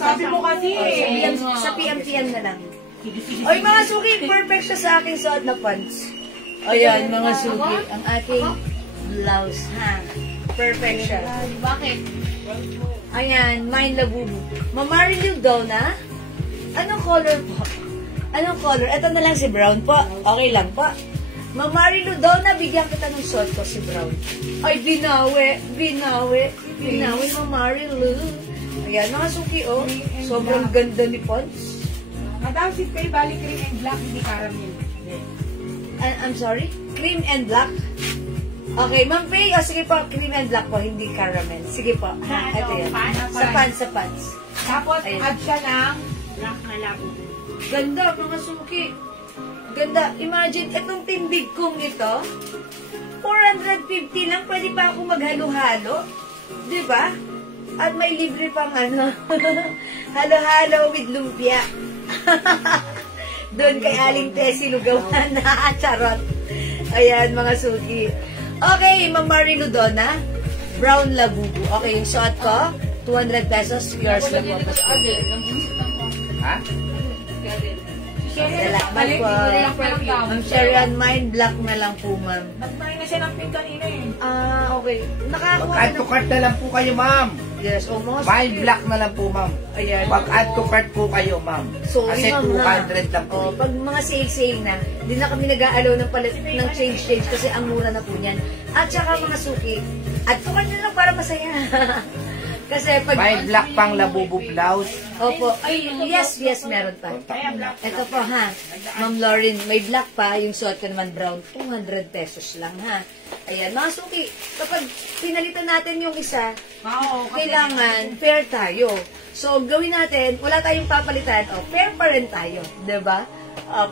Sabi mo kasi eh. Sa PM na lang. Oy, mga suki, perfect siya sa aking suot na pants. Ayan, mga suki, ang ating blouse, ha? Perfect siya. Bakit? Ayan, mine labubu. Mamarilu Donna, anong color po? Anong color? Ito na lang si brown po. Okay lang po. Mamarilu Donna, bigyan kita ng suot ko si brown. Ay, binawi, Mamarilu. Ayan, mga suki, oh. Sobrang ganda ni Pons. Madam, si Pay, bali cream and black, hindi caramel. I'm sorry? Cream and black? Okay, Ma'am Pay, sige po, cream and black po, hindi caramel. Sige po, ha, ito yan. Sa pants. Tapos, Ayun. add siya ng black na labo. Ganda, mga suki. Ganda. Imagine, itong tindig kong ito, 450 lang, pwede pa ako maghalo-halo. Diba? At may libre pang ano, halo-halo with lumpia. Doon kay Aling Tessie Lugawan na charot. Ayan, mga suki. Okay, Ma'am Marilu Donna, brown labubu. Okay, yung suot ko, 200 pesos, yours na po. Ha? Salamat po. Ma'am Sharon, mine black na lang po, ma'am. Nagmain na siya ng pink kanina eh. Okay. Nakakuha Mag-add to cart na lang po kayo, ma'am. Yes, mga Mine black na lang po, ma'am. Ayan. Mag-add to cart po kayo, ma'am. Sorry, Kasi ma'am, 200 lang po. Pag mga sale-sale na, hindi na kami nag-aalaw ng palit ng change kasi ang mura na po niyan. At saka mga suki, at tukar na lang para masaya. Kasi pag... Mine black pang labubo blouse. Opo. Yes, meron pa. Ito po ha, Ma'am Lauren, may black pa, yung suot ko naman brown, 200 pesos lang ha. Ayan, mga suki, kapag pinalitan natin yung isa, kailangan fair tayo. So, gawin natin, wala tayong papalitan, fair pa rin tayo, diba?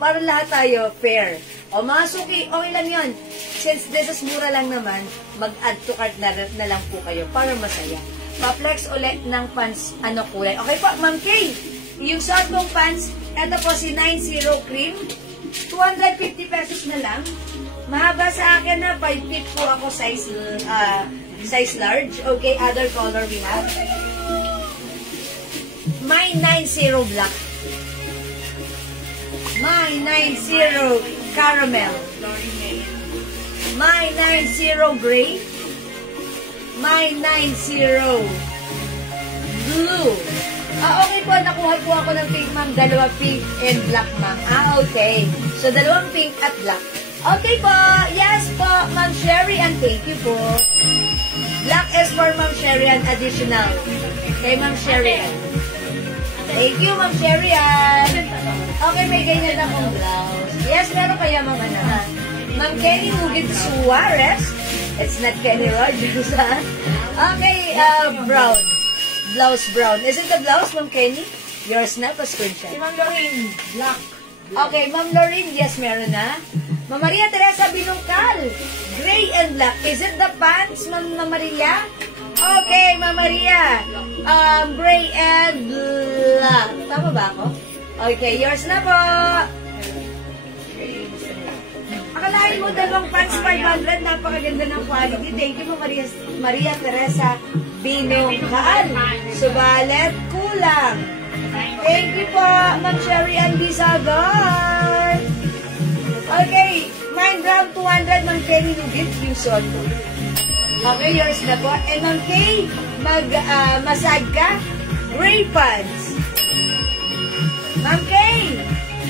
Para lahat tayo fair. Mga suki, okay lang yun. Since this is mura lang naman, mag-add to cart na lang po kayo para masaya. Pa-flex ulit ng pants, kulay. Okay po, Ma'am Kay, yung suot kong pants, ito po si 90 cream, 250 pesos na lang. Mahaba sa akin na 5 feet po ako size large. Okay, other color we have. My 90 black. My 90 caramel. My 90 gray. My 90 blue. Okay po, nakuha po ako ng pink, ma'am. Dalawa pink and black, ma'am. Okay. So, dalawang pink at black. Okay po. Yes po, Ma'am Sherry, and thank you po. Black is for Ma'am Sherry and additional. Kay Ma'am Sherry. Thank you, Ma'am Sherry. Okay, may ganyan akong blouse. Yes, meron kaya, Ma'am Ana. Ma'am Kenny Hugit Suarez. It's not Kenny Rogers, ha? Okay, brown. Blouse brown. Is it the blouse, Ma'am Kenny? Yours na, pa-screenshot. Si Ma'am Lorraine, black. Okay, Ma'am Lorraine, yes, meron na. Ma'am Maria Teresa Binungkal, gray and black. Is it the pants, Ma'am Maria? Okay, Ma'am Maria. Gray and black. Tama ba ako? Okay, yours na po. Akalain mo dalawang pants 500, napakaganda ng quality. Thank you, Ma'am Maria Teresa Binungkal. Subalit, kulang. Thank you po, Ma'am Sherry and Bisagar. Okay, mine brown 200, Ma'am Kenny Lugit, yung suot ko. Okay, yours na po. And Ma'am Kay, masag ka, gray pants. Ma'am Kay,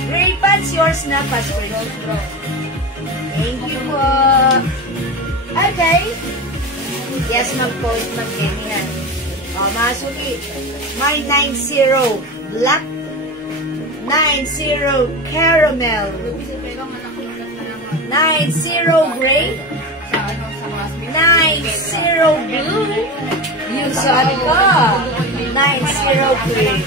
gray pants, yours na, passport. Thank you po. Okay. Yes, Ma'am Kenny yan. Masuki. My 90 black, 90 caramel, 90 gray, 90 blue, yung suot ko, 90 gray.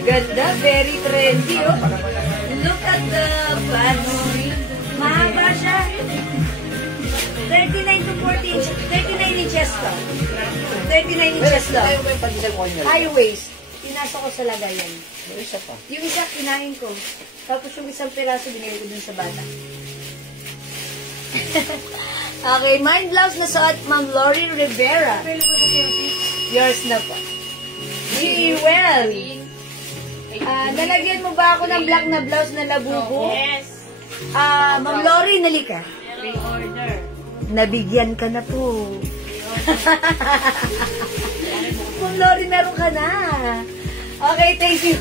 Ganda, very trendy, oh. Look at the pants. Mahaba siya. 39 to 40 inches. 39 inches to. 39 inches to. High waist. Pinasok ko sa lagayan. Yung isa, kinain ko. Tapos yung isang piraso, binili ko dun sa bata. Okay, mine blouse na suot, Ma'am Lori Rivera. Yours na po. Jewel. Nalagyan mo ba ako ng black na blouse na labubo? Yes. Ma'am Lori, nalika. Pre-order. Nabigyan ka na po. Ma'am Lori, meron ka na. Okay, thank you.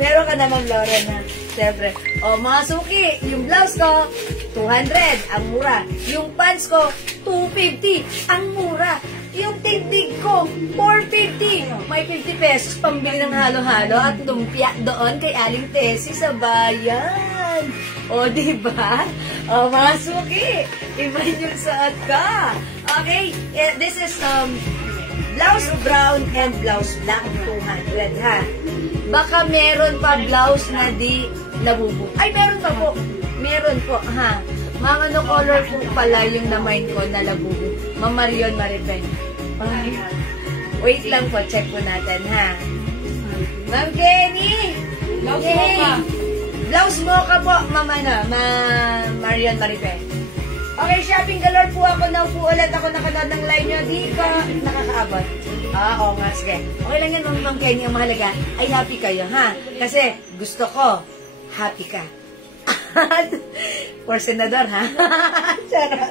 Meron ka na, Ma'am Lori, na. Siyempre. Mga suki, yung blouse ko, 200, ang mura. Yung pants ko, 250, ang mura. Yung tindig ko, 450. May 50 pesos pambili ng halo-halo at lumpia doon kay Aling Tessie sa bayan. Diba? Mga suki, iba yung suot ka. Okay, this is blouse brown and blouse black, 200 ha. Baka meron pa blouse na di labubo. Ay, meron pa po. Meron po, ha. Mga color po pala yung na-mind ko na labubo. Ma'am Marion Maribel. Wait lang po, check po natin, ha. Ma'am Kenny! Blouse mocha. Blouse mocha po, Ma'am Marion Maribel. Okay, shopping galore po ako. Now po ulit ako nakanood ng live nyo. Di ka nakakaabot. Oo nga, sige. Okay lang yan, Ma'am Kenny. Ang mahalaga ay happy kayo, ha? Kasi gusto ko, happy ka. For senador, ha? Charot.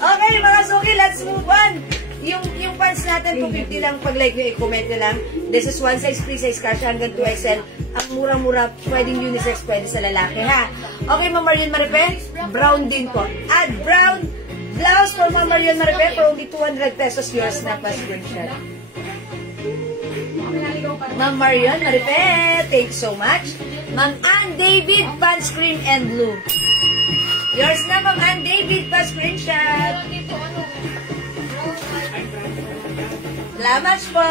Okay, mga suki, let's move on. Yung pants natin, 250 lang. Pag like nyo, i-comment nyo lang. This is one size, free size, kasha hanggang 2XL. Ang murang-mura, pwedeng unisex, pwede sa lalaki, ha? Okay, Ma'am Marion Maripe, brown din po. Add brown blouse for Ma'am Marion Maripe for only 200 pesos. Yours na pa screenshot. Ma'am Marion Maripe, thank you so much. Ma'am Ann David, pants cream and blue. Yours na, Ma'am Ann David, pa screenshot. Salamat po.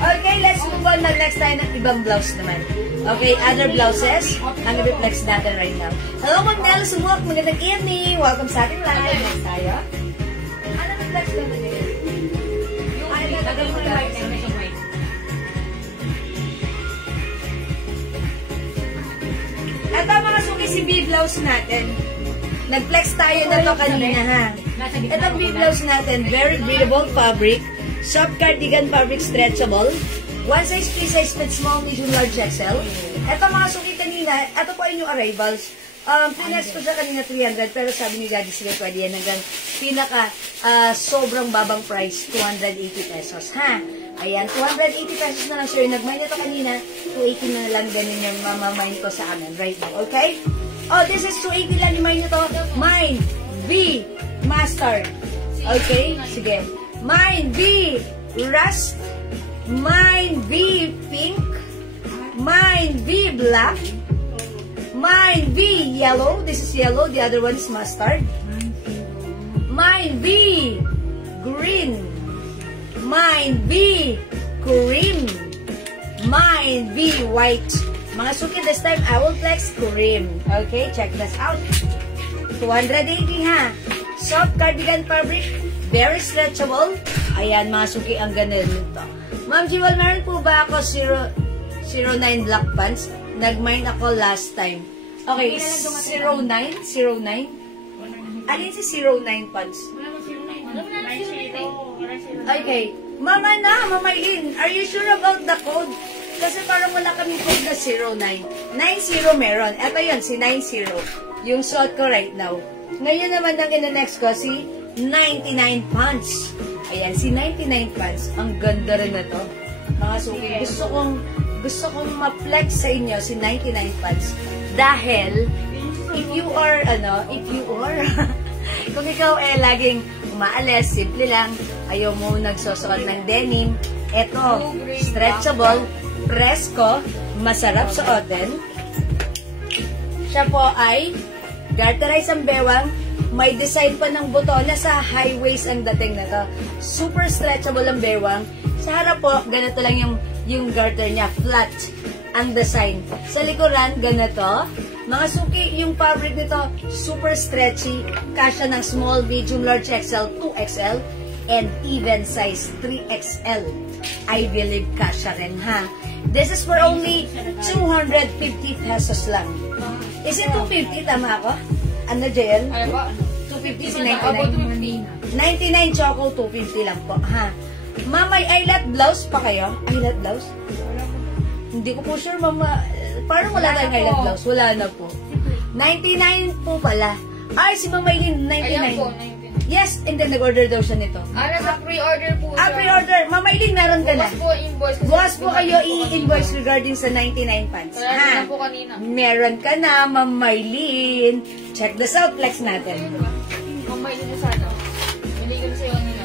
Okay, let's move on. Mag-next tayo ng ibang blouse naman. Okay, other blouses. Ang i-reflex natin right now. Hello, Ma'am Nel Sumok. Magandang evening. Welcome sa ating live. Next tayo. Ano reflex na natin? Yung ay, nagagawin mo na white. Ito mga suki si B-blouse natin. Nag-flex tayo na to kanina, ha? Ito B-blouse natin. Very breathable fabric. Soft cardigan fabric stretchable. One size, free size, fit small, medium, large, XL. Ito mga suki kanina, ito po ay yung arrivals. Pinex ko siya kanina 300, pero sabi ni Daddy sila pwede yan hanggang pinaka sobrang babang price, 280 pesos. Ha? Ayan, 280 pesos na lang sir. Nag-mine ito kanina, 280 na lang ganun yung mamamine ko sa amin right now. Okay? Oh, this is 280 lang yung mine ito. Mine, V, mustard. Okay? Sige. Mine B, rust. Mine B, pink. Mine B, black. Mine B, yellow. This is yellow. The other one is mustard. Mine B, green. Mine B, cream. Mine B, white. Mga suki, this time I will flex cream. Okay, check this out. 280 ha. Soft cardigan fabric. Very stretchable. Ayan, mga suki, ang ganda nito. Ma'am Jewel, meron po ba ako 09 black pants? Nag-mine ako last time. Okay, 09? 09? Alin si 09 pants? Okay. Mama na, Mama Eileen, are you sure about the code? Kasi parang wala kami code na 09. 90 meron. Ito yun, si 90. Yung suot ko right now. Ngayon naman ang ina-next ko, si 99 pants. Ayan, si 99 pants. Ang ganda rin na to. Mga suki, gusto kong ma-flex sa inyo si 99 pants. Dahil, if you are, kung ikaw laging umaalis, simple lang, ayaw mo nagsusuot ng denim, eto, stretchable, presko, masarap suotin. Siya po ay garterize ang bewang. May design pa ng buton na sa high waist ang dating na to. Super stretchable ang bewang. Sa harap po, ganito lang yung garter niya. Flat ang design. Sa likuran, ganito. Mga suki, yung fabric nito, super stretchy. Kasya ng small, medium, large XL, 2XL, and even size 3XL. I believe kasya rin, ha? This is for only 250 pesos lang. Is it 250? Tama ako? Ano, Jael? 250 si 99. 99 choco, 250 lang po, ha? Ma'am, may eyelet blouse pa kayo? Eyelet blouse? Hindi ko po sure, mama. Parang wala tayong eyelet blouse. Wala na po. 99 po pala. Ay, si Mama Eileen, 99. Ayan po, 99. Yes, and then nag-order daw siya nito. Nasa pre-order po siya. Pre-order. Mama Eileen, meron ka na. Bukas po invoice. Bukas po kayo i-invoice regarding sa 99 pants. Kaya na po kanina. Meron ka na, Ma'am Maylin. Check this out, flex natin. Ma'am Maylin na sana. Binigyan sa'yo nila.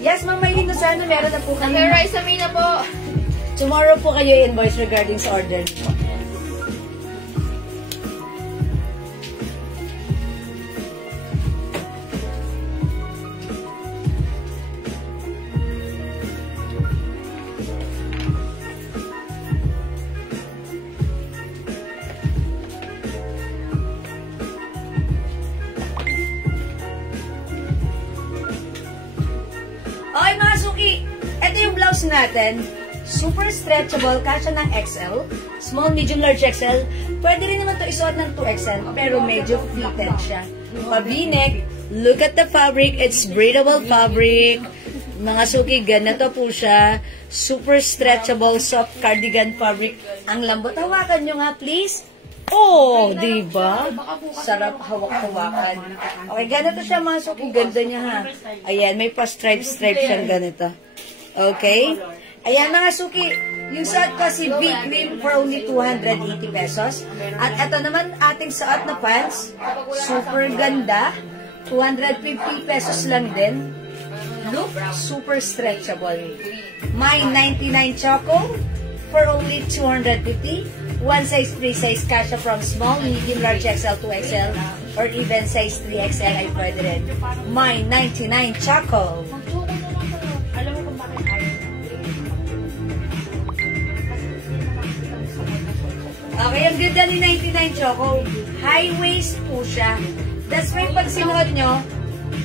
Yes, Ma'am Maylin na sana, meron na po kayo. Naka-rise sa May na po. Tomorrow po kayo i-invoice regarding sa order niyo. Okay mga suki, ito yung blouse natin. Super stretchable, kasya ng XL, small, medium, large XL. Pwede rin naman to isuot ng 2XL, pero medyo fitted siya. pa-v-neck. Look at the fabric. It's breathable fabric. Mga suki, ganito po siya. Super stretchable, soft cardigan fabric. Ang lambot. Hawakan nyo nga, please. Oh, diba? Sarap hawak-hawakan. Okay, ganito siya mga suki. Ganda niya ha. Ayan, may pa-stripe siyang ganito. Okay? Ayan mga suki. Yung suot ko si V-Cream for only 280 pesos. At ito naman ating suot na pants. Super ganda. 250 pesos lang din. Look, super stretchable. My 99 Choco for only 250. One size, 3 size, kasha from small, medium, large, XL, 2XL, or even size 3XL ay pwede rin. My 99 Choco. Alam mo kung bakit ayaw na. Okay, ang ganda ni 99 Choco. High waist po siya. That's why pag sinuot nyo,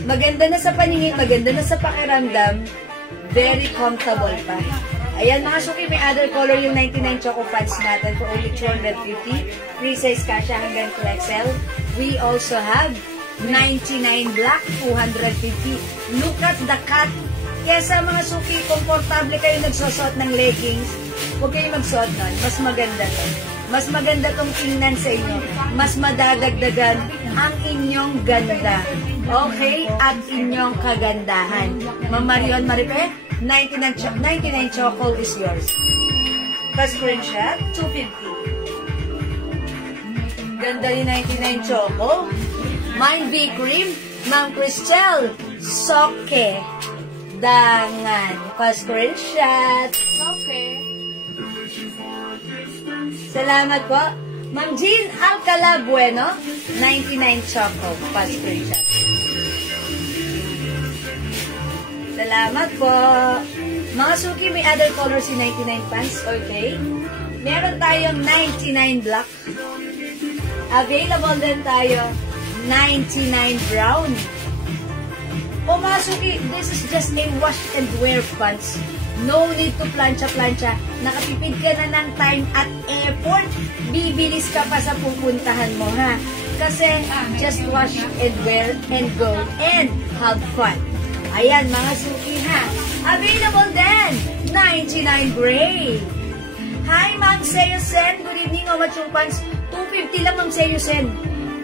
maganda na sa paningin, maganda na sa pakiramdam, very comfortable pa. Ayan mga suki, may other color yung 99 Choco pants natin for only 250. Free size kasha hanggang 2XL. We also have 99 black, 250. Look at the cut. Kaya sa mga suki, komportable kayo nagsusuot ng leggings, huwag kayo magsuot nun. Mas maganda to. Mas maganda tong tingnan sa inyo. Mas madadagdagan ang inyong ganda. Okay? At inyong kagandahan. Ma'am Marion Maripe, 99 Choco is yours. Pa-screenshot, 250. Ganda ni 99 Choco. Mine V-Cream, Ma'am Cristel, Soke, Dangan. Pa-screenshot. Okay. Salamat po. Ma'am Jean Alcala Bueno, 99 Choco. Pa-screenshot. Salamat po. Mga suki, may other color si 99 pants. Okay. Meron tayong 99 black. Available din tayo 99 brown. O mga suki, this is just a wash and wear pants. No need to plancha-plancha. Nakatipid ka na ng time at effort. Bibilis ka pa sa pupuntahan mo, ha? Kasi just wash and wear and go and have fun. Ayan, mga suki, ha? Available din, 99 gray. Hi, Ma'am Seyosen. Good evening, how much yung pants? 250 lang, Ma'am Seyosen.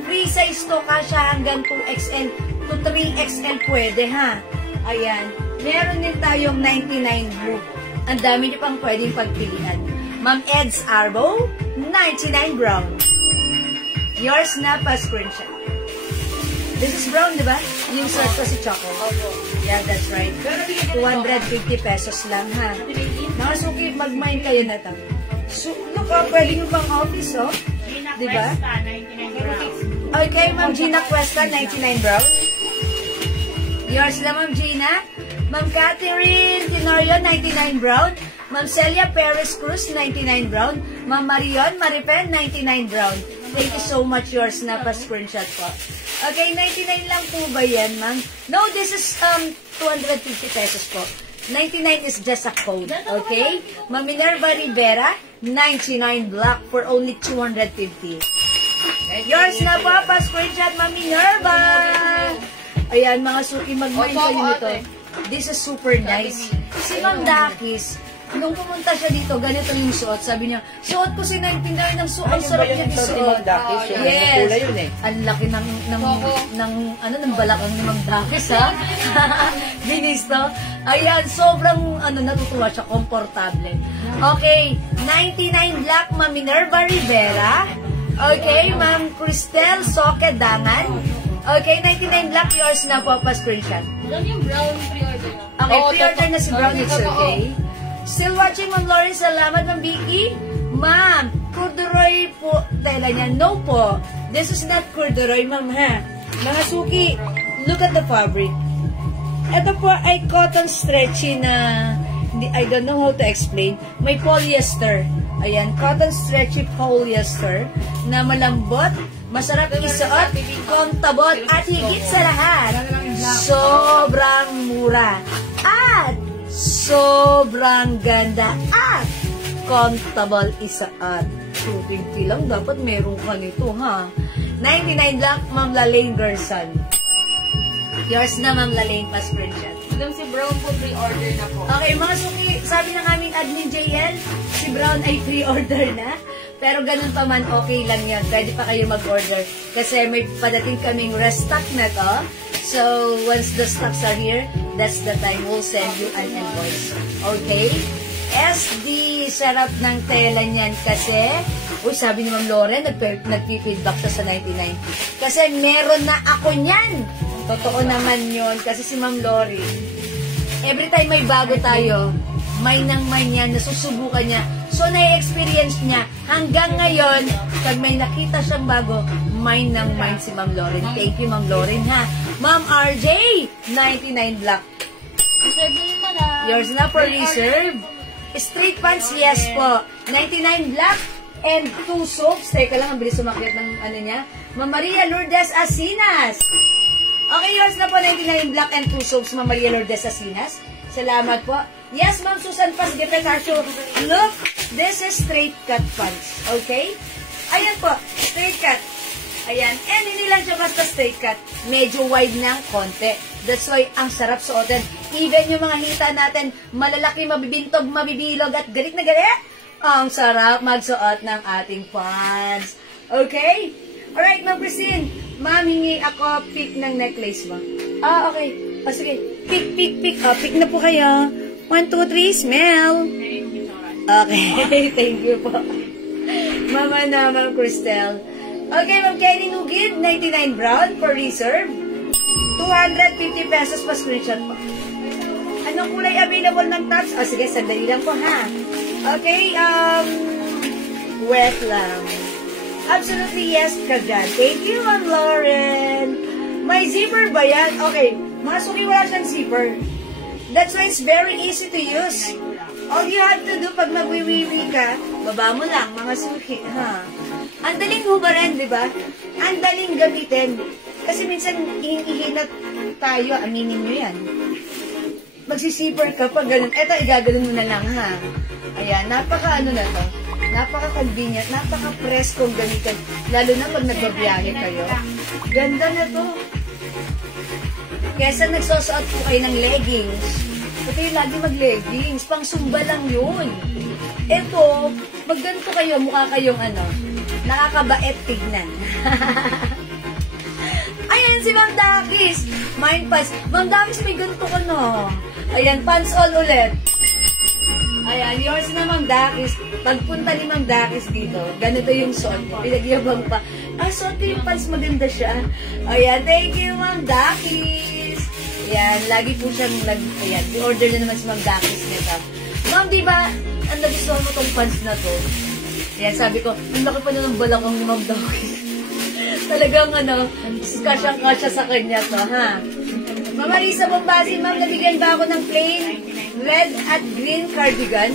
Free size to, kasha hanggang 2XL to 3XL pwede, ha? Ayan. Meron din tayong 99 blue. Ang dami niyo pang pwedeng pagpilian. Ma'am Ed's Arbo, 99 brown. Yours na pa screenshot. This is brown, di ba? Yung search ko si Choco. Yeah, that's right. 250 pesos lang, ha? Mga suki, mag-mind kayo na ito. So, look, pwede nyo pang office, oh. Di ba? Okay, Ma'am Gina Cuesta, 99 brown. Yours na, Ma'am Gina. Ma'am Catherine Tenorio, 99 brown. Ma'am Celia Perez Cruz, 99 brown. Ma'am Marion Maripen, 99 brown. Thank you so much. Yours na pa screenshot po. Okay, 99 lang po ba yan, ma'am? No, this is 250 pesos po. 99 is just a code, okay? Ma'am Minerva Rivera, 99 black for only 250. Yours na po pa screenshot, Ma'am Minerva. Ayan, mga suki, mag-mind kayo nito. This is super nice. Si Ma'am Dakis, nung pumunta siya dito, ganito yung suot. Sabi niya, suot ko si 99 ng suot. Ang sarap niya suot. Yes. Ang laki ng balakang ni Ma'am Dakis, ha? Binisto. Ayan, sobrang, natutuwa siya, komportable. Okay, 99 black, Ma'am Minerva Rivera. Okay, Ma'am Cristel Soke Dangan. Okay, 99 black, yours na po pa screenshot. Lang yung brown pre-order na. Okay, pre-order na si Brown, it's okay. Still watching, Ma'am Lauren, salamat, Ma'am Vicky. Ma'am, corduroy po, tela niya. No po, this is not corduroy, Ma'am, ha? Mga suki, look at the fabric. Ito po ay cotton stretchy na, I don't know how to explain. May polyester. Ayan, cotton stretchy polyester na malambot, masarap isuot, comfortable, at higit sa lahat, sobrang mura. At sobrang ganda at comfortable isuot. 250 lang. Dapat meron ka nito, ha? 99 lang, Ma'am Lalaine Gerson. Yours na, Ma'am Lalaine, pa-screenshot. Madam, si Brown po pre-order na po. Okay, mga suki, sabi ng aming admin JL, si Brown ay pre-order na. Pero ganun pa man, okay lang yan. Pwede pa kayo mag-order. Kasi may padating kaming restock na to. So, once the stocks are here, that's the time we'll send you an invoice. Okay? SD, sarap ng tela niyan kasi, sabi ni Ma'am Lauren, nag-feedback siya sa 99. Kasi meron na ako niyan. Totoo naman yun. Kasi si Ma'am Lori, every time may bago tayo, may nang may niya, nasusubukan niya. So, na-experience niya. Hanggang ngayon, pag may nakita siyang bago, mine ng mine si Ma'am Lauren. Thank you, Ma'am Lauren, ha? Ma'am RJ, 99 black. Reserve na yung madam. Yours na for reserve. Straight pants, yes po. 99 black and 2 soaps. Teka lang, ang bilis sumakyat ng ano niya. Ma'am Maria Lourdes Asinas. Okay, yours na po, 99 black and 2 soaps, Ma'am Maria Lourdes Asinas. Salamat po. Yes, Ma'am Susan Paz Gepetasio. Look, this is straight cut pants. Okay? Ayan po, straight cut. Ayan. And hindi lang siya basta straight cut. Medyo wide ng konti. That's why ang sarap suotin. Even yung mga hita natin, malalaki, mabibintog, mabibilog, at galit na galit. Ang sarap magsuot ng ating pants. Okay? Alright, Ma'am Christine. Ma'am, hingi ako pick ng necklace mo. Okay. Sige. Pick. Pick na po kayo. 1, 2, 3, smell. Okay. Thank you po. Mama na, Ma'am Cristel. Okay, Ma'am Kenny Nugid, 99 brown for reserve. 250 pesos pa screenshot po. Anong kulay available ng tops? Sige, sandali lang po, ha? Okay, wet lang. Absolutely yes ka dyan. Thank you, Ma'am Lauren. May zipper ba yan? Okay, mga suki, wala siyang zipper. That's why it's very easy to use. All you have to do pag magwiwiwi ka, baba mo lang, mga suki, ha? Ang daling hubaran, di ba? Ang daling gamitin. Kasi minsan, ihinat tayo, aminin nyo yan. Magsisipper ka pag ganun. Eto, igaganon mo na lang, ha? Ayan, napaka-ano na to. Napaka-convenient, napaka-press kong gamitin. Lalo na pag nagbabiyahe kayo. Ganda na to. Kesa nagsusuot po kayo ng leggings. Pati lagi mag-leggings. Pang sumba lang yun. Eto, magganto kayo, mukha kayong nakakabait tignan. Ayan si Ma'am Dakis. Mind pass. Ma'am Dakis, may ganito ka no. Ayan, pants all ulit. Ayan, yours na Ma'am Dakis. Pagpunta ni Ma'am Dakis dito, ganito yung suot mo. Pinagyabang pa. Suot ko yung pants, maganda siya. Ayan, thank you Ma'am Dakis. Ayan, lagi po siyang ayan, order na naman si Ma'am Dakis nito. Ma'am, diba, ang nagustuhan mo tong pants na to? Ayan, sabi ko, ang laki pa na ng balakang ni Ma'am Dakis. Talagang kasyang-kasya sa kanya to, ha? Ma'am Marisa Bombasi, Ma'am, nabigyan ba ako ng plain red at green cardigan?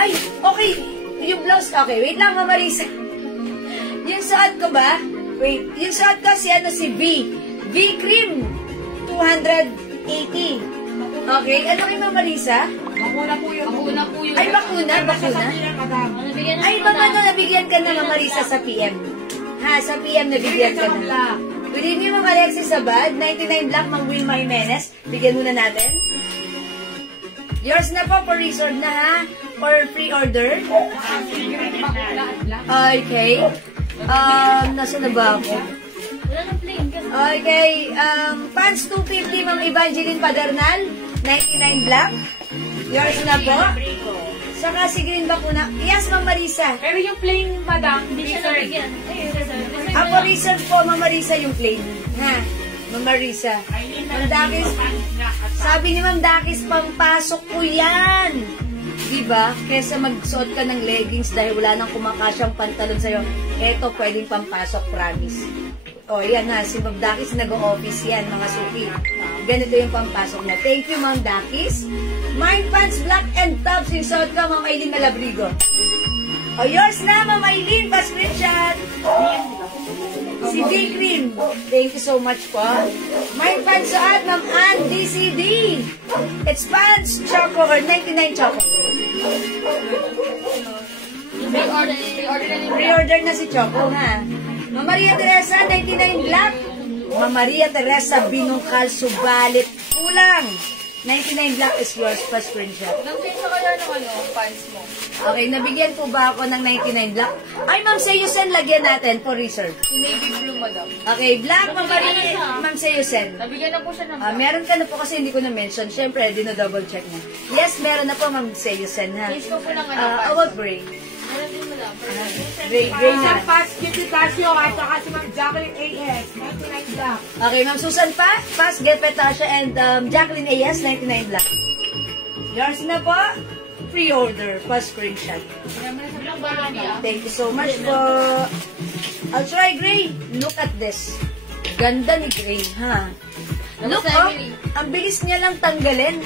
Ay, okay. Yung blouse, okay. Wait lang, Ma'am Marisa. Yung suot ko ba? Wait, yung suot ko si V. V cream. 280. Okay, ano kay Ma'am Marisa? Bakuna po yun. Ay, bakuna? Ay, baka nabigyan ka na Ma'am Marisa sa PM. Ha, sa PM nabigyan ka na. Good evening, Ma'am Alexis Sabad. 99 black, Ma'am Wilma Jimenez. Bigyan muna natin. Yours na po for resort na, ha? Or pre-order. Okay. Nasa na ba ako? Wala nang plain. Okay. Pants 250, Ma'am Evangeline Padernal. 99 black. Yours na po. Saka si Green Bakuna. Yes, Ma'am Marisa. Pero yung plain, madam, Hindi siya nabigyan. Ako reserve po, Ma'am Marisa, yung plain. Ha? Ma'am Marisa. Ma'am Dakis. Sabi ni Ma'am Dakis, pampasok ko yan. Diba? Kesa magsuot ka ng leggings dahil wala nang kumakasyang pantalon sa'yo. Eto, pwedeng pampasok, promise. O, yan ha. Si Ma'am Dakis, nag-o-office yan, mga suki. Ganito yung pampasok na. Thank you, Ma'am Dakis. Mind pants, black and tops. Yung suot ka, Ma'am Aileen Malabrigo. O, yours na, Ma'am Aileen. Pa-screenshot. Si D-Cream. Thank you so much po. Mind pants suot, Ma'am Ann DCD. It's pants choco or 99 choco. Pre-order na si Choco, ha? Ma'am Maria Teresa, 99 black. Ma'am Maria Teresa, binungkal, subalit, kulang. 99 black is yours pa screenshot. Nag-change na kaya ng pants mo. Okay, nabigyan po ba ako ng 99 black? Ay, Ma'am Seyusen, lagyan natin for reserve. Yung navy blue, madam. Okay, black, Ma'am Maria, Ma'am Seyusen. Nabigyan na po siya ng Meron ka na po kasi hindi ko na-mention. Siyempre, dino-double check na. Yes, meron na po, Ma'am Seyusen, ha? change ko po lang About gray. Meron din, madam. Gray na. Pas, Kitty Tasio, at saka si Ma'am Jacqueline A.S. 99 black. Okay, Ma'am Susan Pas, Get Petasha, and Jacqueline A.S., 99 black. Yours na po. Pre-order, pa screenshot. Bilang ba niya? Thank you so much po. I'll try gray. Look at this. Ganda ni gray, ha? Look, oh, ang bilis niya lang tanggalin.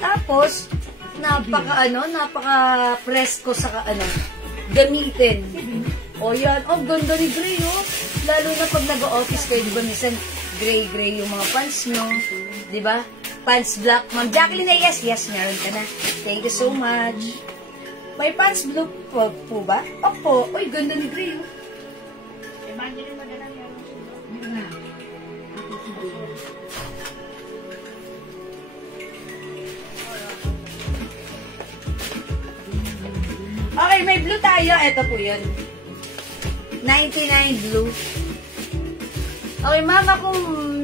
Tapos, napaka-presko sa gamitin. O yan, ganda ni gray, oh. Lalo na pag nag-office kayo, di ba, minsan gray-gray yung mga pants nyo. Di ba? Pants black. Ma'am Jacqueline, yes, meron ka na. Thank you so much. May pants blue po ba? Opo. Uy, ganda ni gray, oh. Imagine mo na lang yan. Okay, may blue tayo. Ito po yun. 99 blue. Okay, ma'am,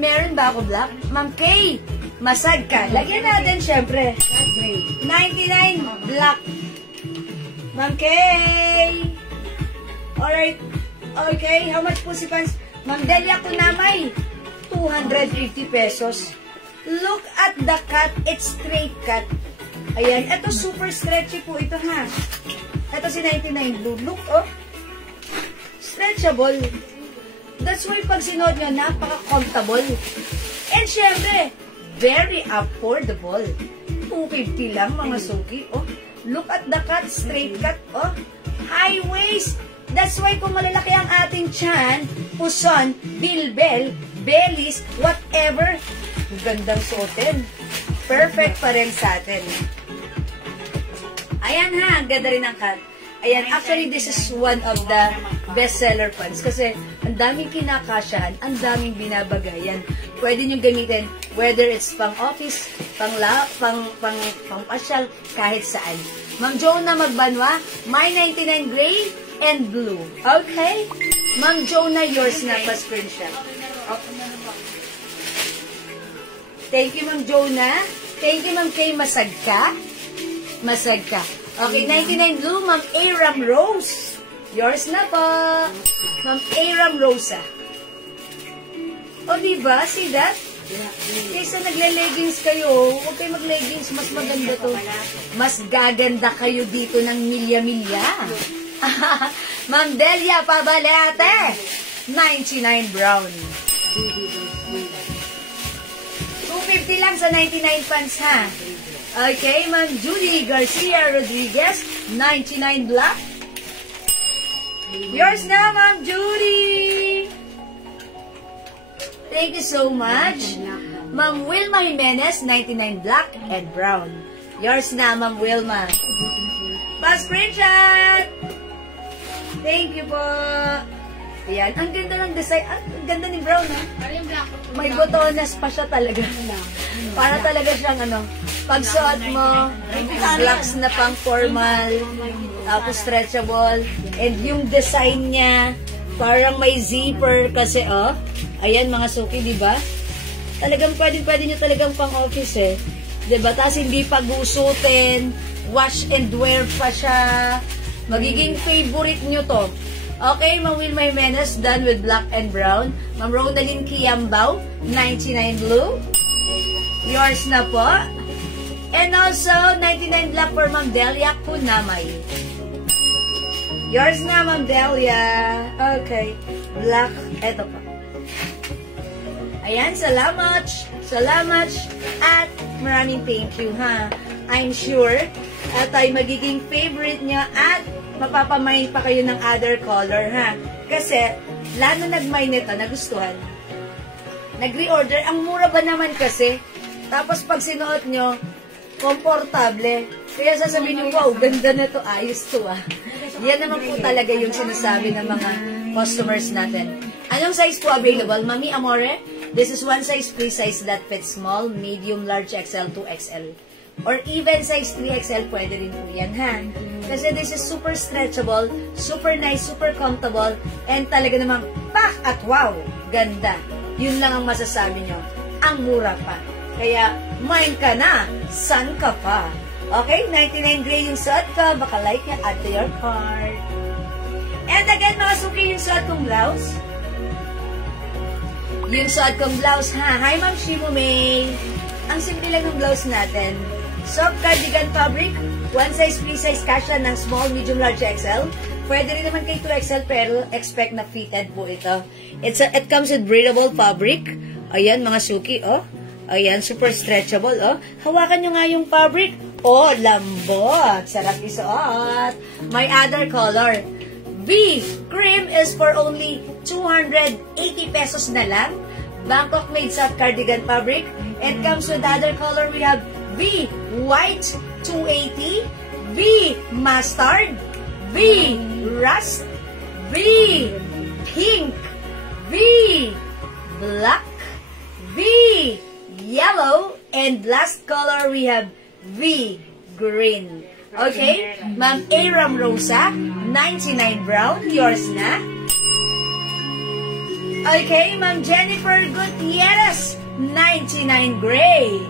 meron ba ako black? Ma'am Kay, masag ka. Lagyan natin, syempre. 99 black. Ma'am Kay. Alright. Okay, how much po si pants? Ma'am Delia Kunamay, 250 pesos. Look at the cut. It's straight cut. Ayan. Ito, super stretchy po ito, ha? Ito si 99 blue. Look, oh. Stretchable. That's why pag sinuot nyo, napaka-comfortable. And syempre, very affordable. 250 lang, mga suki. Oh, look at the cut. Straight cut. Oh, high waist. That's why kung malalaki ang ating tiyan, puson, bilbel, bellies, whatever, gandang suotin. Perfect pa rin sa atin. Ayan ha, ang ganda rin ang cut. Ayan, actually this is one of the bestseller pants kasi ang daming kinakasyahan, ang daming binabagayan. Pwede nyo gamitin whether it's pang office, pang pasyal, kahit saan. Ma'am Jonah Magbanwa, my 99 gray and blue. Okay? Ma'am Jonah, yours na pa screenshot. Thank you, Ma'am Jonah. Thank you, Ma'am Kay Masagka. Masagka. Okay, 99 blue, Ma'am Aram Rose. Yours na po. Ma'am Aram Rosa. O, diba? See that? Kaysa nagle-leggings kayo, huwag kayo mag-leggings. Mas maganda to. Mas gaganda kayo dito ng milya-milya. Ma'am Delia Pabalete. 99 brown. 250 lang sa 99 pants, ha? Okay, Ma'am Judy Garcia Rodriguez, 99 black. Yours na, Ma'am Judy. Thank you so much. Ma'am Wilma Jimenez, 99 black and brown. Yours na, Ma'am Wilma. Pa-screenshot! Thank you po. Ayan, ang ganda ng design. Ang ganda ni brown, ha? May botones pa siya talaga. Para talaga siyang pag suot mo, slacks na pang formal, tapos stretchable, and yung design niya, parang may zipper kasi, ayan mga suki, di ba? Talagang pwede nyo talagang pang office, eh. Di ba? Tapos hindi pagusutin, wash and wear pa siya. Magiging favorite nyo to. Okay, Ma'am Wilma Jimenez, done with black and brown. Ma'am Ronaline Kiambao, 99 blue. Yours na po. And also, 99 black for Ma'am Delia Kunamay. Yours na, Ma'am Delia. Okay. Black. Eto pa. Ayan, salamat. Salamat. At maraming thank you, ha. I'm sure at ay magiging favorite niya at mapapamind pa kayo ng other color, ha. Kasi, lalo nag-mind nito, nagustuhan. Nag-reorder. Ang mura ba naman kasi? Tapos pag sinuot nyo, komportable. Kaya sasabihin niyo, wow, ganda na to, ayos to ah. Yan naman po talaga yung sinasabi ng mga customers natin. Anong size po available? Mami Amore, this is one size, free size that fits small, medium, large, XL, 2XL. Or even size 3XL, pwede rin po yan, ha? Kasi this is super stretchable, super nice, super comfortable, and talaga namang pak at wow, ganda. Yun lang ang masasabi nyo. Ang mura pa. Kaya, mine ka na, san ka pa? Okay, 99 gray yung suot ko, baka like niya, add to your cart. And again, mga suki, yung suot kong blouse. Yung suot kong blouse, ha? Hi, Ma'am Shimu May. Ang simple lang ng blouse natin. Soft cardigan fabric, one size, free size, kasha ng small, medium, large, XL. Pwede rin naman kay 2XL, pero expect na fitted po ito. It comes with breathable fabric. Ayan, mga suki, oh. Ayan, super stretchable, oh. Hawakan nyo nga yung fabric. Oh, lambot. Sarap isuot. My other color. B, cream is for only 280 pesos na lang. Bangkok made soft cardigan fabric. It comes with other color. We have B, white, 280. B, mustard. B, rust. B, pink. B, black. B, yellow. And last color we have V, green. Okay? Ma'am Aram Rosa, 99 brown. Yours na. Okay, Ma'am Jennifer Gutierrez, 99 gray.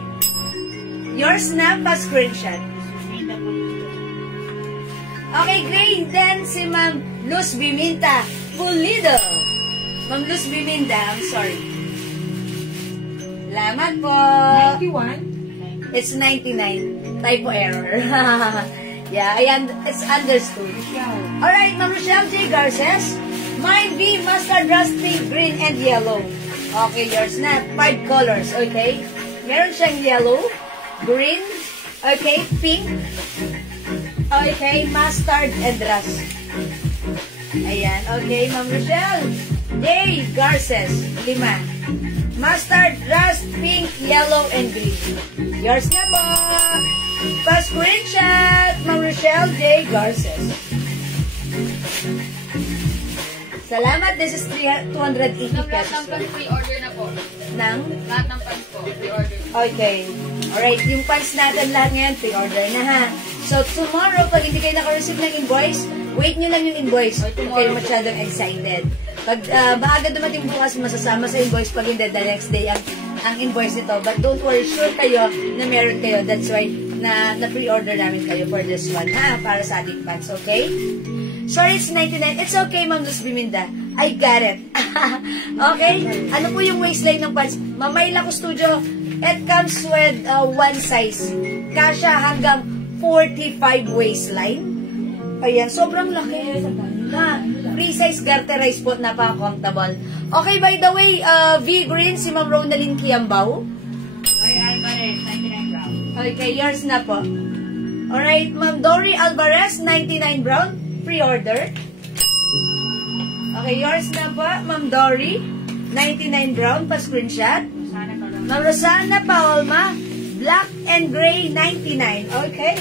Yours na, pa-screenshot. Okay, gray. Then, si Ma'am Luz Biminta Pulido. Ma'am Luz Biminta, I'm sorry. Salamat po. 91. It's 99. Typo error. Yeah, it's understood. Alright, Ma'am Rochelle J. Garces. Mine B, mustard, rust, pink, green, and yellow. Okay, yours na. 5 colors, okay? Meron siyang yellow, green, okay, pink, okay, mustard, and rust. Ayan, okay, Ma'am Rochelle J. Garces, 5. Mustard, rust, pink, yellow, and green. Yours na po. Pa-screenshot, Ma'am Rochelle J. Garces. Salamat, this is 280 Lahat pesos. ng pants pre-order na po. Nang? Lahat ng pants po, pre-order. Okay. Alright, yung pants natin lahat ngayon, pre-order na ha. So, tomorrow, pag hindi kayo naka-receive ng invoice, wait nyo lang yung invoice. Huwag kayo masyadong excited. Pag maaga dumating bukas, masasama sa invoice. Pag hindi, the next day ang invoice nito. But don't worry, sure kayo na meron kayo. That's why na pre-order namin kayo for this one, ha? Para sa ating pants, okay? Sorry, it's 99. It's okay, Ma'am Luz Biminda. I got it. Okay? Ano po yung waistline ng pants? Mamayla ko studio. It comes with one size. Kasha hanggang 45 waistline. Ayan, sobrang laki. Ha? Free size garterize po, napaka-comfortable. Okay, by the way, V Green, si Ma'am Ronaldine Kiambao. Okay, yours na po. Alright, Ma'am Dory Alvarez, 99 brown. Pre-order. Okay, yours na po, Ma'am Dory. 99 brown, pa-screenshot. Ma'am Rosana Paolma, black and gray, 99. Okay.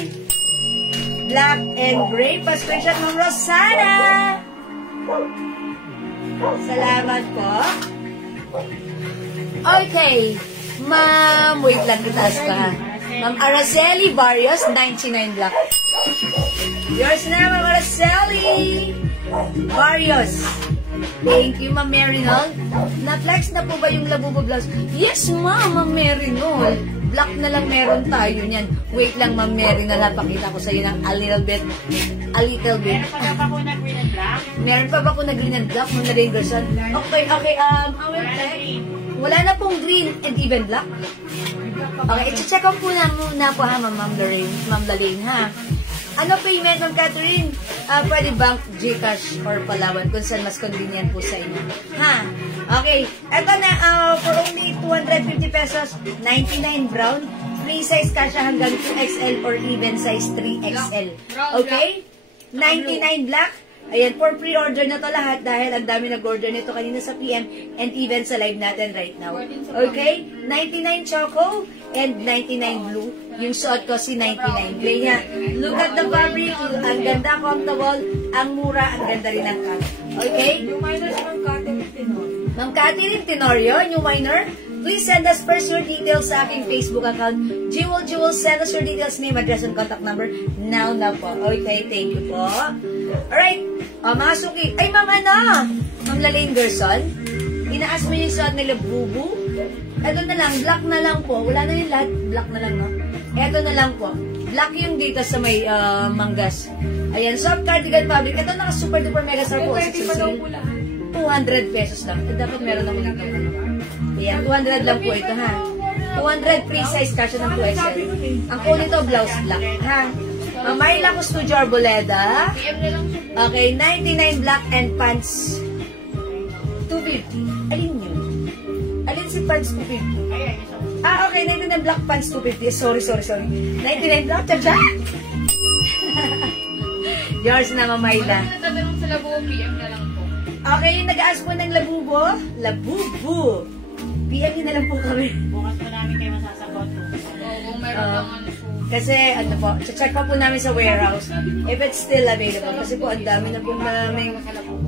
Black and gray, pa-screenshot, Ma'am Rosana. Salamat po. Okay. Ma'am, wait lang, itaas ka ha. Ma'am Araceli Barrios, 99 black. Yours na, Ma'am Araceli Barrios. Thank you, Ma'am Marinol. Na-flex na po ba yung Labubo blouse? Yes, Ma'am Marinol. Black na lang meron tayo niyan. Wait lang, Ma'am Marinol. Napakita ko sa iyo ng a little bit. Meron pa ba po na green and black? Meron pa ba po na green and black? Ma'am Lorraine Gerson? Okay. Wala na pong green and even black. Okay, i-check up po na muna po ha, Ma'am Lorraine, ha? Ano payment, Ma'am Catherine? Pwede bank, Gcash, or Palawan, kung saan mas convenient po sa inyo. Ha? Okay. Ito na, for only 250 pesos, 99 brown, free size kasha hanggang 2XL or even size 3XL. Okay? 99 black. Ayan, for pre-order na to lahat dahil ang dami nag-order nito kanina sa PM and even sa live natin right now. Okay? 99 choco and 99 blue. Yung suot ko si 99 gray niya. Look at the fabric. Ang ganda, comfortable. Ang mura, ang ganda rin ng cut. Okay? Yung minor si Ma'am Catherine Tenorio. Ma'am Catherine Tenorio, new minor. Please send us first your details sa aking Facebook account. Jewel, send us your details, name, address, and contact number. Now na po. Okay, thank you po. Alright. Mga suki. Ay, Ma'am Ma'am Lalaine Gerson. Inaas mo yung suot nila, bubu. Ito na lang, black na lang po. Wala na yung lahat, black na lang, no? Ito na lang po. Black yung dito sa may manggas. Ayan, soft cardigan fabric. Ito naka super duper mega star po. 200 pesos lang. Dapat meron ako dito. Ayan, 200 lang po ito, ha? 200 free size kasya ng 2XL. Ang po nito, blouse black, ha? Marila Custodio Arboleda. Okay, 99 black and pants 250. Alin yun? Alin si pants 250? Okay, 99 black pants 250. Sorry. 99 black, chacha! Yours na, Mamayla. Natatanong sa Labubo, PM na lang po. Okay, yung nag-aas po ng Labubo. PM na lang po kami. Bukas pa namin kayo masasagot. Oo, kung meron pang ano po. Kasi, check pa po namin sa warehouse if it's still available. Kasi po, ang dami na po namin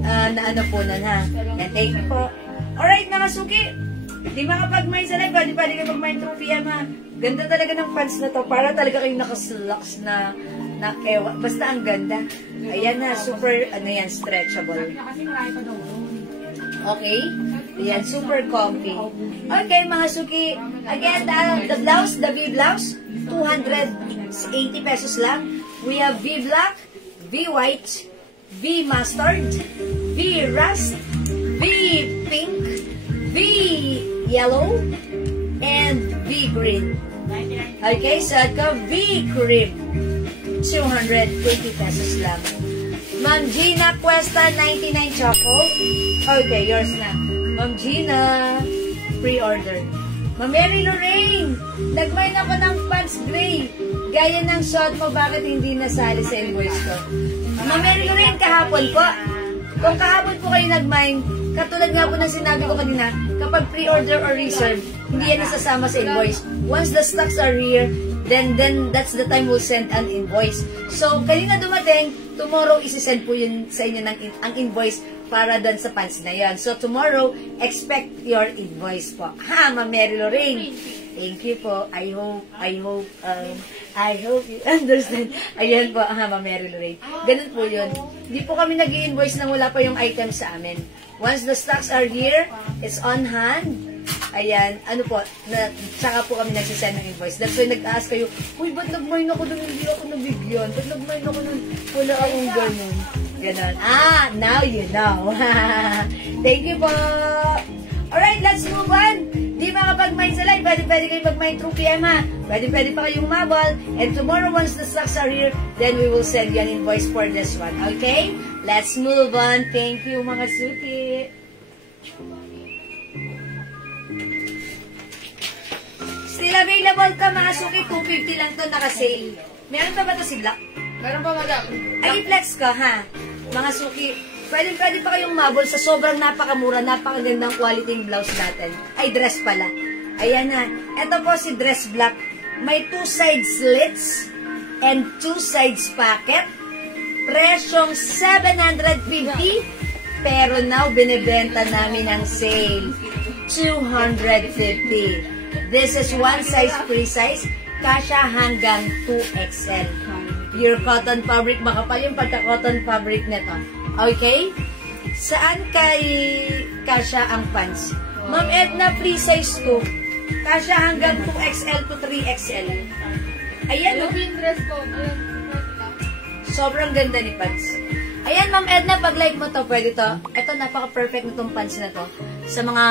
na ano po nun, ha? And thank you po. Alright, mga suki. Di makapag-mine sa live, pwede kayo mag-mine 2 PM, ha? Ganda talaga ng pants na to. Para talaga kayong nakaslacks na ewa. Basta ang ganda. Ayan na, super, stretchable. Okay? Ayan, super comfy. Okay, mga suki. Again, the blouse, the V-blouse, 280 pesos lang. We have V-black, V-white, V-mustard, V-rust, V-pink, V-yellow, and V-green. Okay, so ito, V-cream. 220 pesos lang. Ma'am Gina Cuesta, 99 choco. Okay, yours na. Ma'am Gina, pre-order. Ma'am Mary Lorraine, nagmay ako ng pants gray. Gaya ng suot mo, bakit hindi nasali sa invoice ko? Ma'am Mary Lorraine, kahapon po. Kung kahapon po kayo nagmine, katulad nga po ng sinabi ko kanina, kapag pre-order or reserve, hindi yan isasama sa invoice. Once the stocks are here, then that's the time we'll send an invoice. So, kanina dumating, tomorrow isi-send po yun sa inyo ang invoice para doon sa pants na yan. So, tomorrow, expect your invoice po. Ha, Ma'am Mary Lorraine? Thank you po. I hope you understand. Ayan po, ha, Ma'am Mary Lorraine. Ganun po yun. Hindi po kami nag-i-invoice nang wala pa yung item sa amin. Once the stocks are here, it's on hand. Ayan, tsaka po kami nagsisend ng invoice. That's why nag-ask kayo, uy, ba't nag-mine ako doon, hindi ako nabigyan? Ba't nag-mine ako doon, wala akong ganun. Ganon. Now you know. Thank you po. Alright, let's move on. Di makapag-mine sa live, pwede kayo mag-mine through PM, ha? Pwede pa kayong mabal. And tomorrow, once the stocks are here, then we will send you an invoice for this one. Okay? Let's move on. Thank you, mga suki. Still available ka, mga suki. 250 lang to, naka-sale. Meron pa ba to si Black? Meron pa, madam. Ay, i-flex ka, ha? Mga suki, pwede pa kayong mabol sa sobrang napakamura, napakagandang quality ng blouse natin. Ay, dress pala. Ayan na. Ito po si dress black. May 2 side slits and 2 sides pocket. Presyong 750. Pero now, binibenta namin ang sale. 250. This is 1 size free size. Kasya hanggang 2XL. Pure cotton fabric. Makapal yung pagka-cotton fabric nito. Okay? Saan kay kasya ang pants? Ma'am Edna, free size 2. Kasya hanggang 2XL to 3XL. Ayan, no? Yung dress ko. Sobrang ganda ni pants. Ayan, Ma'am Edna, pag like mo to, pwede to. Ito, napaka-perfect na tong pants na to. Sa mga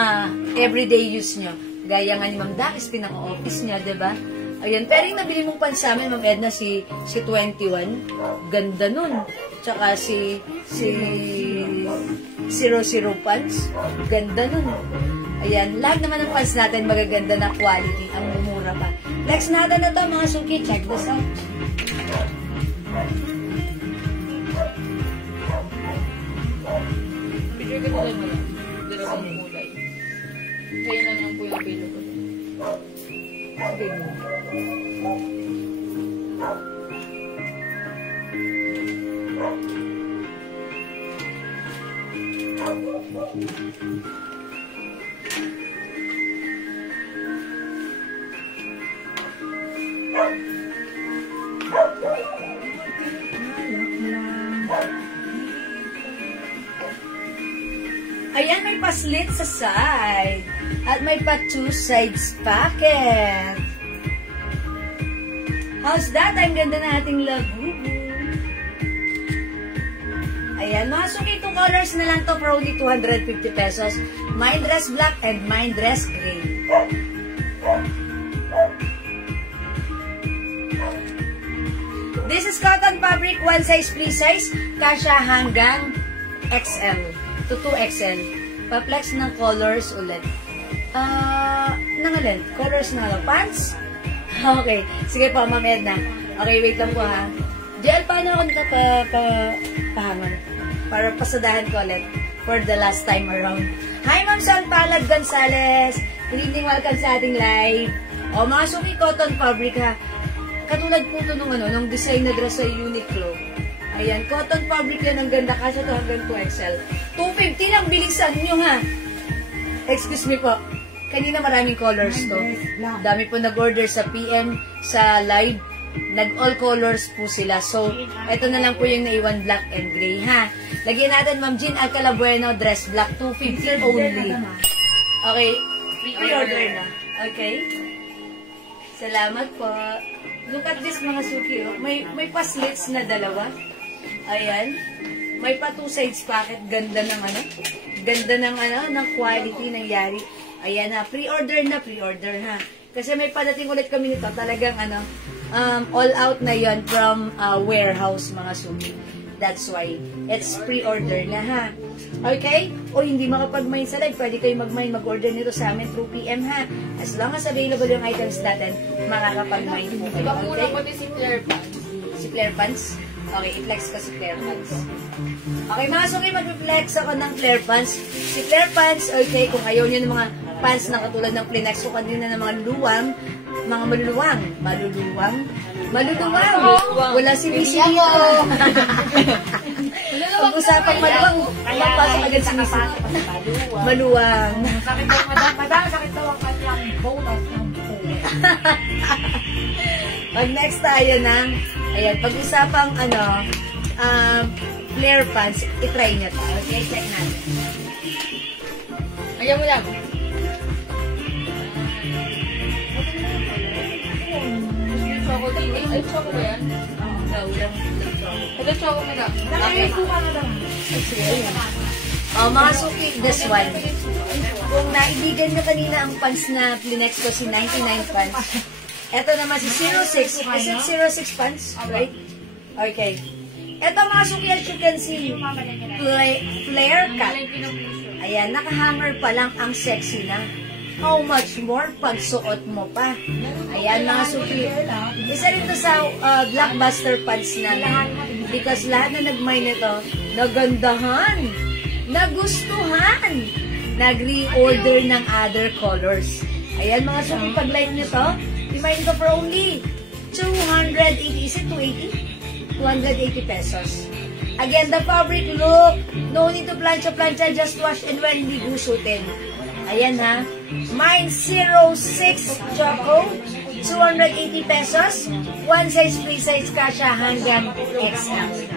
everyday use nyo. Gaya nga ni Ma'am Dakis, pinaka-office niya, diba? Ayan, pero yung nabili mong pants sa amin, Ma'am Edna, si 21. Ganda nun. Tsaka si 00 pants. Ganda nun. Ayan, lahat naman ng pants natin magaganda na quality. Ang mumura pa. Next natin na to, mga suki. Check this out. Picture ko tuloy mo lang. Dalawang kulay. Kaya lang po yung pilo ko. ganyan. Ayan, may pa-slit sa side. At may pa-two sides pocket. How's that? Ang ganda na ating labubu. Ayan, mga suki, 2 colors na lang to for only 250 pesos. Mine dress black and mine dress gray. This is cotton fabric, one size, free size. Kasha hanggang XL to 2XL. Pa-flex ng colors ulit. Nangalan? Colors na lang. Pants? Okay. Sige po, Ma'am Edna. Okay, wait lang po ha. Diyan, paano ako pahangon? Para pasadahan ko ulit for the last time around. Hi, Ma'am San Palad Gonzales. Good evening, welcome sa ating live. O, mga suki cotton fabric ha. Katulad po ito nung design na dress sa Uniqlo. Ayan, cotton fabric yan. Ang ganda kasi ito hanggang 2XL. 250 lang, bilisan nyo ha. Excuse me po. Kanina maraming colors to. Dami po nag-order sa PM, sa live. Nag-all colors po sila. So, ito na lang po yung naiwan black and gray ha. Lagyan natin Ma'am Jean Alcala Bueno, dress black, 250 only. Okay, pre-order na. Okay. Salamat po. Look at this mga suki. Oh. May pa-slits na dalawa. Ayan. May pa 2 sides pocket. Ganda ng ano. Ganda ng quality ng yari. Ayan ha. Pre-order na, pre-order ha. Kasi may padating ulit kami nito. Talagang all out na yon from warehouse mga suki. That's why. It's pre-order na ha. Okay? O hindi makapag-mine sa live, pwede kayo mag-order nito sa amin through PM ha. As long as available yung items natin, makakapag-mine po kayo. Okay? Mura ko ni si Claire Pants. Si Claire Pants? Okay, i-flex ko si Claire Pants. Okay, mga suki, mag-flex ako ng Claire Pants. Si Claire Pants, okay, kung ayaw nyo ng mga pants na katulad ng Plinex, so kanina ng mga luwang, mga maluluwang. Wala si Missy dito. Pag-usapang maluwang, magpasok agad si Missy. Maluwang. Sakit daw, madam, sakit daw ang kanyang bonus ng buko. Pag next tayo ng, ayan, pag-usapang flare pants, itry nyo to. Okay, check natin. Ayan mo lang. Choco din. Ay, choco ba yan? Ito choco mo lang. Nakaipo ka na lang. Mga suki, this one. Kung naibigan nyo kanina ang pants na Plinex ko, si 99 pants. Ito naman si 06. Is it 06 pants? Right? Okay. Ito mga suki, as you can see, flare cut. Ayan, nakahanger pa lang, ang sexy na. How much more pag suot mo pa? Ayan mga suki. Isa rin to sa blockbuster pants namin. Because lahat na nag-mine nito, nagandahan, nagustuhan, nag-reorder ng other colors. Ayan mga suki, pag like nyo to, i-mine to for only 280. Is it 280? 280 pesos. Again, the fabric look, no need to plancha-plancha, just wash and when hindi gusutin. Ayan ha. Mine 06 Choco, 280 pesos. One size, free size, kasha hanggang XL.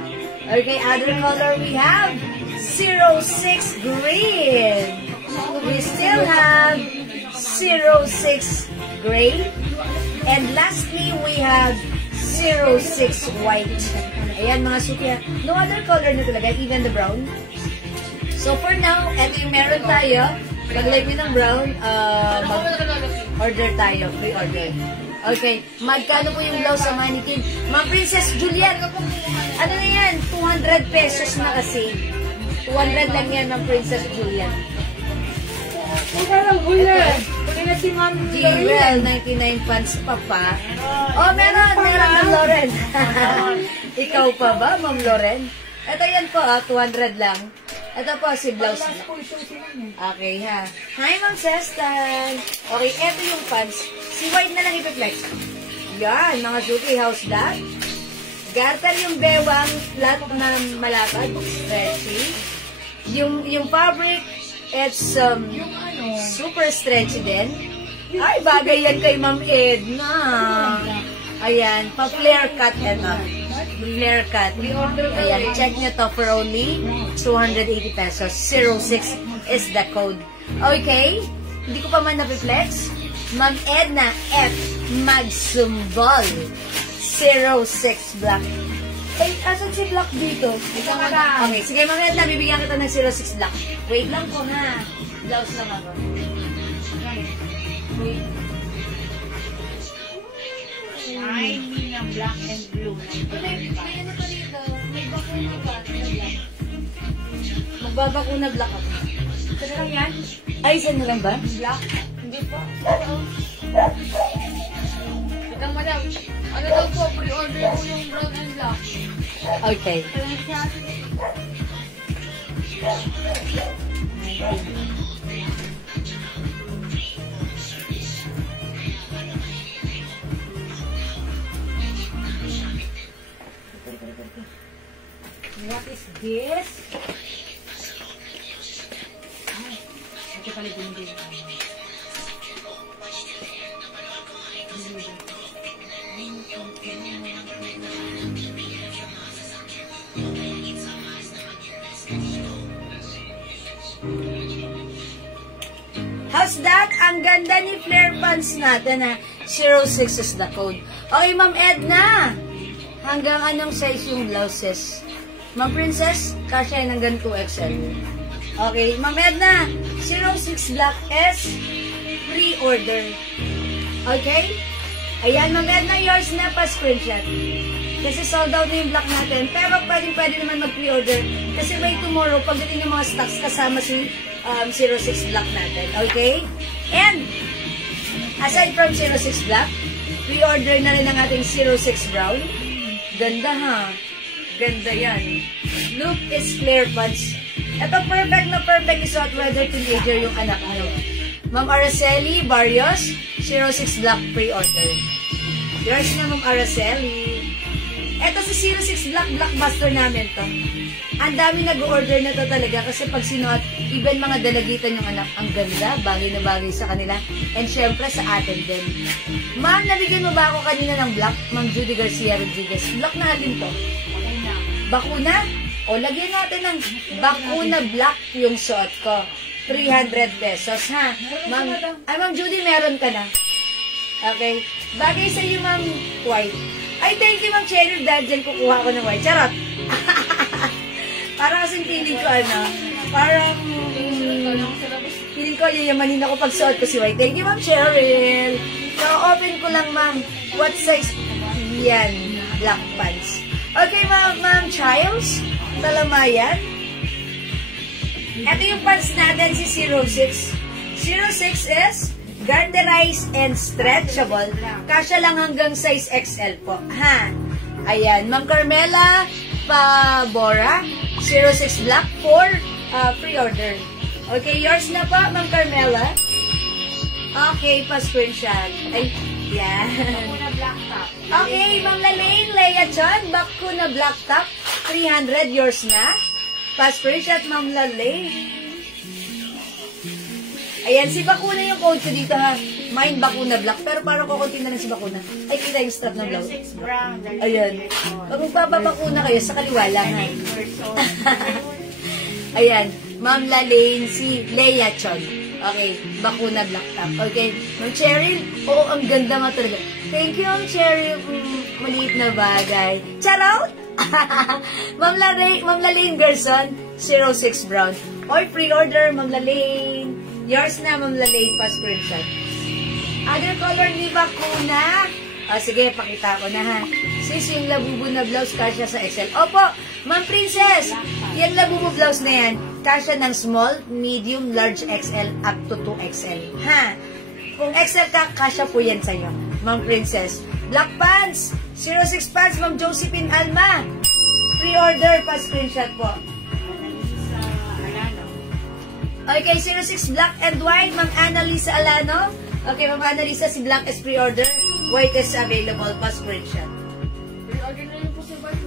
Okay, other color we have 06 Green. We still have 06 Gray. And lastly, we have 06 White. Ayan mga suki. No other color na talaga, even the brown. So for now, ito yung meron tayo. Pag-like mo ng brown, order tayo. Pre-order. Okay. Magkano po yung blouse sa mannequin? Mga Princess Juliet. Ano na yan? 200 pesos na kasi. 200 lang yan ng Princess Juliet. Parang huli. Huli na si Ma'am Jewel, 99 pants pa pa. Oh, meron, Ma'am Loren. Ikaw pa ba, Ma'am Loren? Ito yan po, 200 lang. Ito po, si blouse niya. Okay, ha. Hi, Ma'am Sestan. Okay, ito yung pants. Si white na lang ipiplex. Yan, mga Suki, how's that? Garter yung bewang, flat na malapad, stretchy. Yung fabric, it's super stretchy din. Ay, bagay yan kay Ma'am Edna. Ayan, pa-flare cut ito. Flare cut. Ayan, check nyo to for only 280 pesos. 06 is the code. Okay? Hindi ko pa man napiflex. Ma'am Edna F. Magsumbol. 06 black. Ay, asan si black dito? Okay, sige Ma'am Edna, bibigyan kita ng 06 black. Wait lang po ha. Blouse lang ako. Wait. Ay, hindi ng black and blue. May ano pa rito? May bakuna ba? Magbabakuna black ako. Saan lang yan? Ay, saan na lang ba? Black? Hindi pa. Ikaw madam, ano daw po, pre-order ko yung brown and black. Okay. What is this? Ay, ito pala din. How's that? Ang ganda ni flare pants natin ha. 06 is the code. Okay, Ma'am Edna. Hanggang anong size yung blouses? Ma'am Princess, kasya yan hanggang 2XL. Okay, Ma'am Edna. 06 black S. Pre-order. Okay? Ayan, Ma'am Edna, yours na pa screenshot. Kasi sold out na yung black natin. Pero pwede naman mag-pre-order. Kasi by tomorrow, pagdating yung mga stocks, kasama si 06 black natin. Okay? And, aside from 06 black, pre-order na rin ang ating 06 brown. Ganda ha. Ganda yan. Look is flare pants. Ito perfect na perfect isuot whether teenager yung anak nyo. Ma'am Araceli Barrios, 06 black pre-order. Yours na Ma'am Araceli. Ito si 06 Black, blockbuster namin to. Ang dami nag-order na to talaga kasi pag sinuot, even mga dalagitan yung anak, ang ganda, bagay na bagay sa kanila. And syempre sa atin din. Ma'am, nabigyan mo ba ako kanina ng black? Ma'am Judy Garcia Rodriguez. Black na alin to? Bakuna? O, lagyan natin ng bakuna black yung suot ko. 300 pesos, ha? Ma'am Judy, meron ka na. Okay. Bagay sa iyo, Ma'am White. Ay, thank you, Ma'am Cheryl. Dahil dyan kukuha ko ng white. Charot! Parang kasing feeling ko, parang, feeling ko, yayamanin ako pag suot ko si white. Thank you, Ma'am Cheryl. So, open ko lang, Ma'am. What size? Yan. Black pants. Okay, Ma'am Childs. Talamayan. Ito yung pants natin, si 06. 06 is garterized and stretchable. Kasya lang hanggang size XL po. Ha? Ayan. Ma'am Carmela Pabora, 06 black for pre-order. Okay, yours na po, Ma'am Carmela. Okay, pa-screenshot. Ay, yan. Bakuna black top. Okay, Ma'am Lalaine, Leia Chan, Bakuna Black Top, 300, yours na. Pa-screenshot, Ma'am Lalaine. Ayan, si Bakuna yung code ko dito ha. Mine Bakuna Black, pero parang kukunti na lang si Bakuna. Ay, kita yung strap ng blouse. 06 brown. Ayan. Pag magpapabakuna kayo, sa kaliwa lang ha. Ayan, Ma'am Lalaine, si Leia Chon. Okay, Bakuna Black Top. Okay, Ma'am Cheryl, oo, ang ganda nga talaga. Thank you, Ma'am Cheryl. Maliit na bagay. Charot! Ma'am Lalaine Gerson, 06 brown. Or pre-order, Ma'am Lalaine. Yours na, Ma'am Lalaine, pa screenshot. Other color ni Bakuna. Sige, pakita ko na ha. Sis, yung labubo na blouse, kasya sa XL. Opo, Ma'am Princess, yan labubo blouse na yan, kasya ng small, medium, large XL, up to 2XL. Ha? Kung XL ka, kasya po yan sa'yo, Ma'am Princess. Black pants, 06 pants, Ma'am Josephine Alma. Pre-order, pa screenshot po. Okay, 06 black and white, Ma'am Annalisa Alano. Okay, Ma'am Annalisa, si black is pre-order. White is available. Pa-screenshot. Pre-order na yun po si Bart.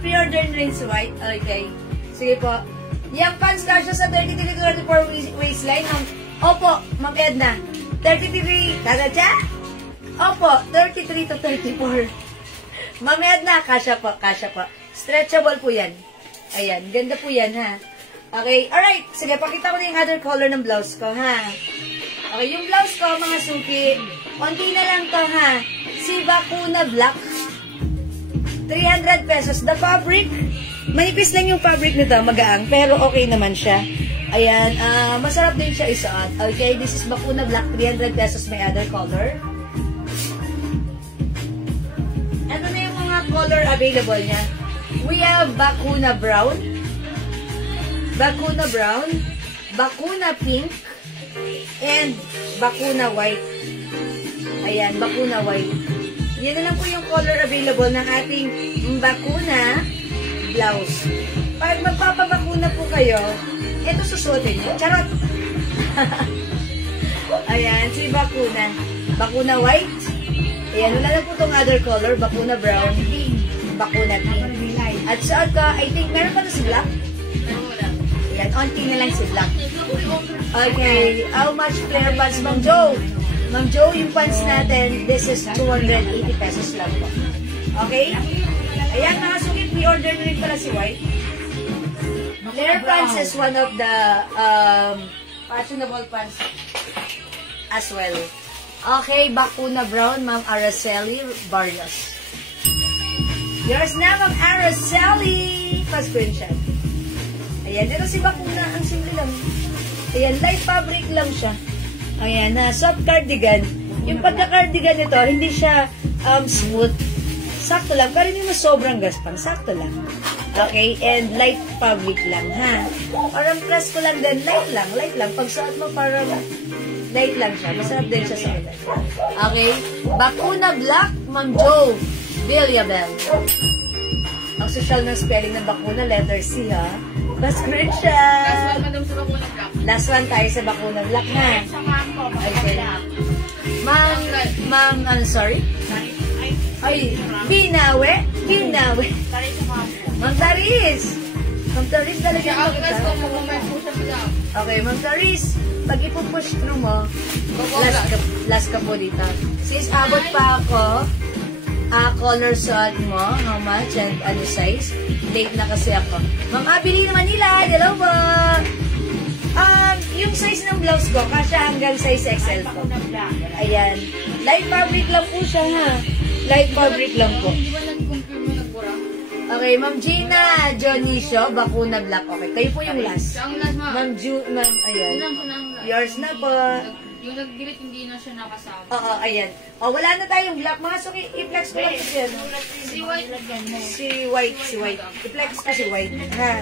Pre-order na rin si white. Okay. Sige po. Yung pants kasya sa 33 to 34 waistline. Opo, Ma'am Edna. 33, kagad Opo, 33 to 34. Ma'am Edna, kasya po. Stretchable po yan. Ayan, ganda po yan, ha. Okay, alright. Sige, pakita ko na yung other color ng blouse ko, ha. Okay, yung blouse ko, mga suki, konti na lang to, ha. Si Bakuna Black. 300 pesos. The fabric, manipis lang yung fabric nito, magaang, pero okay naman siya. Ayan, masarap din siya isuot. Okay, this is Bakuna Black, 300 pesos, may other color. Ito na yung mga color available niya. We have Bakuna Brown, Bakuna Pink, and Bakuna White. Ayan, Bakuna White. Yan na lang po yung color available ng ating Bakuna blouse. Pag magpapabakuna po kayo, ito susuotin nyo. Charot! Ayan, si Bakuna. Bakuna White. Ayan, wala na po itong other color. Bakuna Brown. Bakuna Pink. At suot ko, I think, meron pa na si Black? Ayan, onti na lang si Black. Okay, how much flare pants, Ma'am Jo? Ma'am Jo, yung pants natin, this is 280 pesos lang po. Okay? Ayan, nakasukit, pre-order na rin pala si White. Flare pants is one of the fashionable pants as well. Okay, Bakuna Brown, Ma'am Araceli Barrios. Yours na, Ma'am Araceli! Pa-screenshot. Ayan, dito si Bakuna, ang simple lang. Ayan, light fabric lang siya. Ayan, soft cardigan. Yung pagka-cardigan nito, hindi siya smooth. Sakto lang, pero hindi mo sobrang gaspang. Sakto lang. Okay, and light fabric lang, ha? Parang press ko lang din, light lang. Pag suot mo, parang light lang siya. Masarap din siya sa ulan. Okay, Bakuna Black, Ma'am Jo Villabel. Ang social ng spelling ng Bakuna, letter C, ha? Pa-screenshot. Last one tayo sa Bakuna Black, ha? Okay. Ma'am, I'm sorry? Ay, Binawe. Ma'am Taris. Talaga. Okay, Ma'am Taris. Pag ipupush through mo, last ka po dito. Since abot pa ako, color suot mo, how much and ano size. Late na kasi ako. Ma'am Abili na Manila, hello po. Yung size ng blouse ko, kasya hanggang size XL po. Ayan. Light fabric lang po siya, ha? Light fabric lang po. Hindi ba nag-confirm mo nagbura? Okay, Ma'am Gina Dionisio, Bakuna Black. Okay, kayo po yung last. Ang last, ma'am. Ma'am, ayan. Yours na po. Yung nag-delete, hindi na siya nakasama. Oo, ayan. O, wala na tayong black. Mga suki, i-flex ko lang ito yan. Si White. Si White. I-flex ko si White. Ha?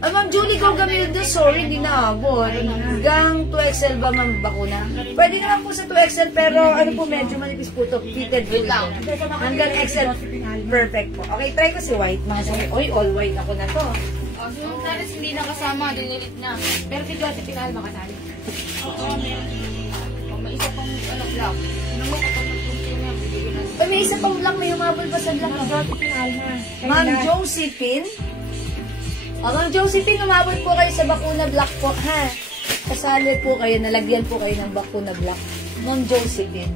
Ma'am Julie Gorgamildo, sorry, hindi naabot. Hanggang 2XL ba, Ma'am Bakuna? Pwede naman po sa 2XL, pero ano po, medyo manipis po ito. Fitted po lang. Hanggang XL, perfect po. Okay, try ko si White. Mga suki, oy, all white ako na to. So, yung taris hindi nakasama, dinilit na. Pero si Josie Pinal makasali. Oo, meron. May isa pang black. Ano mo, kapag nag-confirm yan, bibigyan natin. Ay, may isa pang black, may umabol pa sa black. Josie Pinal na. Ma'am Josephine. Ma'am Josephine, umabot po kayo sa Bakuna Black po, ha? Kasali po kayo, nalagyan po kayo ng Bakuna Black. Ma'am Josephine.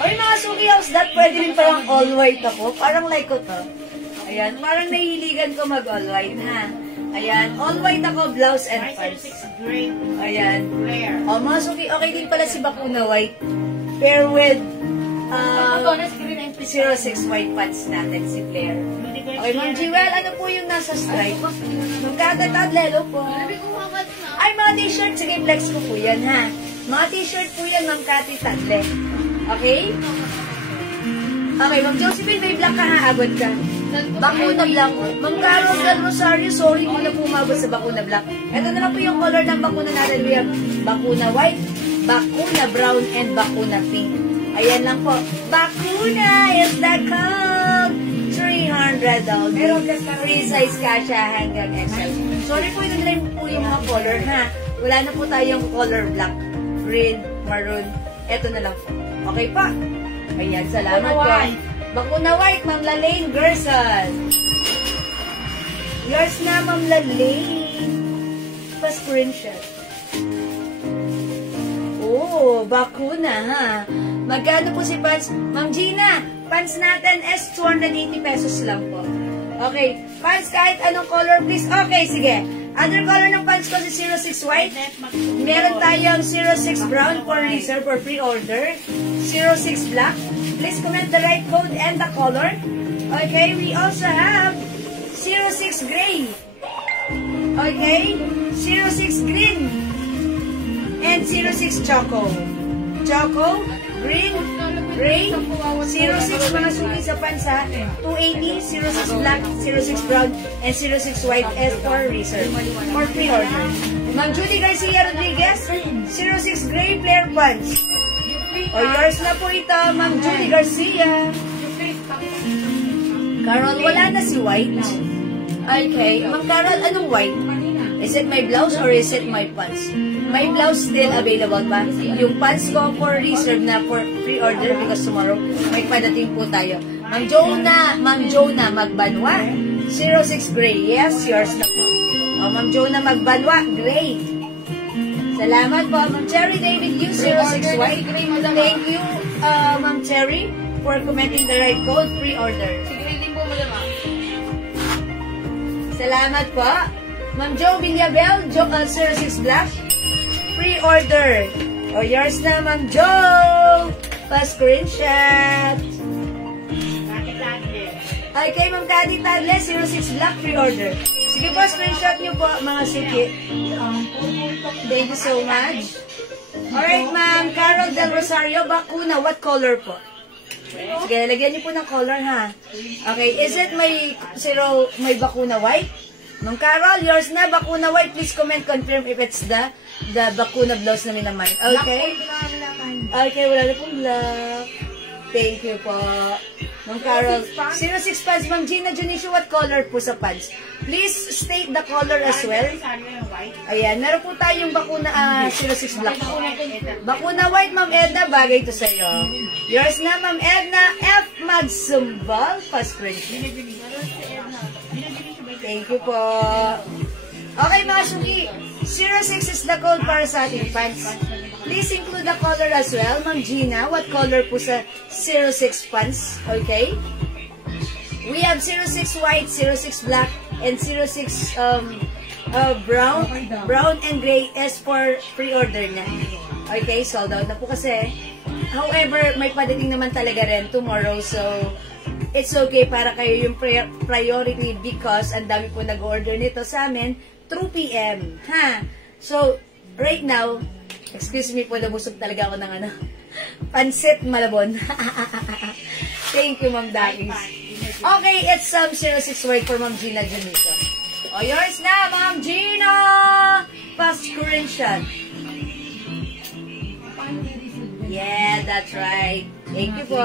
Ay, mga suki house, that pwede rin parang all white ako. Parang like ko to. Ayan, parang nahihiligan ko mag all white, ha? Ayan, all white ako, blouse and pants. Ayan. O, mga suki, okay din pala si Bakuna White. Pair with 06 white pants natin, si Claire. Okay, Ma'am Jewel, ano po yung nasa stripe? Magkagatad, lelo po. Ay, mga t-shirt, sige, flex ko po yan, ha? Mga t-shirt po yan, Ma'am Cathy Tadle. Okay? Okay, Ma'am Josephine, may black ka, ha? Abot ka. Bakuna Black. Ma'am Carol Del Rosario, sorry, hindi na pumabot sa Bakuna Black. Ito na lang po yung color ng bakuna natin. We have Bakuna White, Bakuna Brown, and Bakuna Pink. Ayan lang po. Bakuna is the code. $300. Free size kasha hanggang XL. Sorry po, yun lang po yung mga color, ha? Wala na po tayong color black, green, maroon. Ito na lang po. Okay po. Ayan, salamat po. Bakuna white, Ma'am Lalaine Gerson. Yours na, Ma'am Lalaine. Pa-screenshot. Oh, bakuna, ha? Magkano po si pants? Ma'am Gina, pants natin is 280 pesos lang po. Okay, pants kahit anong color, please. Okay, sige. Other color ng pants ko si 06 white. Meron tayong 06 brown for reserve or pre-order. 06 black. Please comment the right code and the color. Okay, we also have 06 gray. Okay, 06 green. And 06 choco. Choco, green, gray, 06 mga suki sa pansa, 280, 06 black, 06 brown, and 06 white S for reserve for pre-order. Ma'am Judy Garcia Rodriguez, 06 gray flare pants. O yours na po ito, Ma'am Judy Garcia. Carol, wala na si white. Okay, Ma'am Carol, anong white? Is it my blouse or is it my pants? My blouse still available pa. Yung pants ko for reserve na for pre-order because tomorrow may padating po tayo. Ma'am Jonah Magbanwa, 06 gray. Yes, yours na po. O, Ma'am Jonah Magbanwa, great. Salamat po, Ma'am Cherry David Yu, 06 white. Thank you, Ma'am Cherry, for commenting the right code, pre-order. Salamat po. Ma'am Jo Villabel, 06 black. Pre-order. O, yours na, Ma'am Jo. Pa-screenshot. Okay, Ma'am Cathy Tadle, 06 black, pre-order. Sige po, screenshot nyo po, mga suki. Thank you so much. Alright, Ma'am Carol Del Rosario, bakuna, what color po? Sige, lagyan niyo po ng color, ha? Okay, is it may bakuna white? Ma'am Carol, yours na, bakuna white. Please comment, confirm if it's the bakuna blouse na minamay. Okay? Okay, wala na pong black. Thank you po. Ma'am Carol, 06 pants. Ma'am Gina Junicio, what color po sa pants? Please state the color as well. Ayan, meron po tayong bakuna 06 black. Bakuna white, Ma'am Edna, bagay to sa'yo. Yours na, Ma'am Edna, F. Magsumbal, pa-screenshot. Thank you po. Okay, mga suki, 06 is the code para sa ating pants. Please include the color as well. Ma'am Gina, what color po sa 06 pants? Okay? We have 06 white, 06 black, and 06 brown and gray as for pre-order na. Okay, sold out na po kasi. However, may padating naman talaga rin tomorrow, so it's okay para kayo yung priority because ang dami po nag-order nito sa amin through PM. Ha? So, right now, excuse me po, nabusog talaga ako ng pansit malabon. Thank you, Ma'am Dakis. Okay, it's 06 white for Ma'am Gina Junito. O, yours na, Ma'am Gina! Pa-screenshot. Yeah, that's right. Thank you po.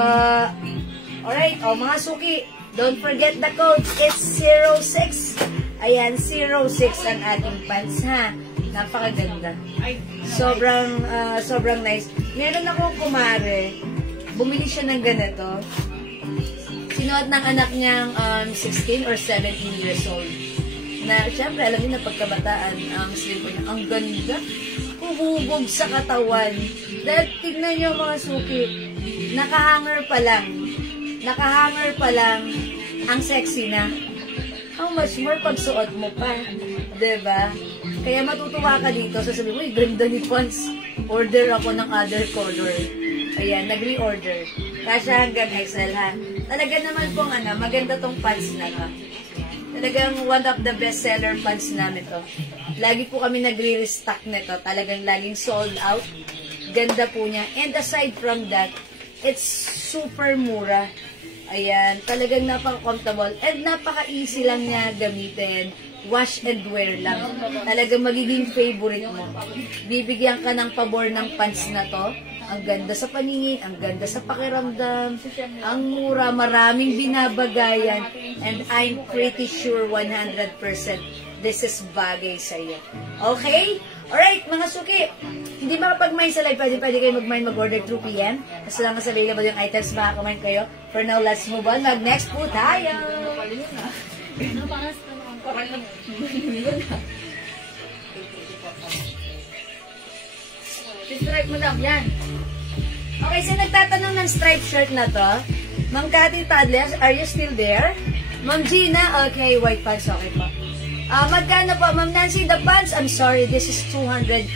Alright, o mga suki, don't forget the code. It's 06. Ayan, 06 ang ating pants, ha? Napakaganda. Sobrang nice. Meron akong kumare, bumili siya ng ganito. Sinuot ng anak niyang 16 or 17 years old. Na, syempre, alam niyo na pagkabataan, slim po niya. Ang ganda. Hubog sa katawan. Dahil, tignan niyo mga suki, nakahanger pa lang, ang sexy na. How much more pag suot mo pa? Diba? Kaya matutuwa ka dito. Sasabihin mo, ganda ni pants. Order ako ng other color. Ayan, nag-reorder. Kasi hanggang XL, ha? Talaga naman pong maganda tong pants na to. Talagang one of the best seller pants namin to. Lagi po kami nagre-restock nito. Talagang laging sold out. Ganda po niya. And aside from that, it's super mura. Ayan, talagang napaka-comfortable and napaka-easy lang niya gamitin. Wash and wear lang. Talagang magiging favorite mo. Bibigyan ka ng pabor ng pants na to. Ang ganda sa paningin, ang ganda sa pakiramdam, ang mura, maraming binabagayan, and I'm pretty sure 100% this is bagay sa iyo. Okay? Alright, mga suki, hindi makapag-mine sa live, pwede kayo mag-mine, mag-order through PM. As long as available yung items, makaka-mine kayo. For now, let's move on. Mag-next po tayo. Stripe mo lang, yan. Okay, so nagtatanong ng stripe shirt na to. Ma'am Cathy Tadles, are you still there? Ma'am Gina, okay, white pants, okay po. Magkano po? Ma'am Nancy, the pants, I'm sorry, this is 280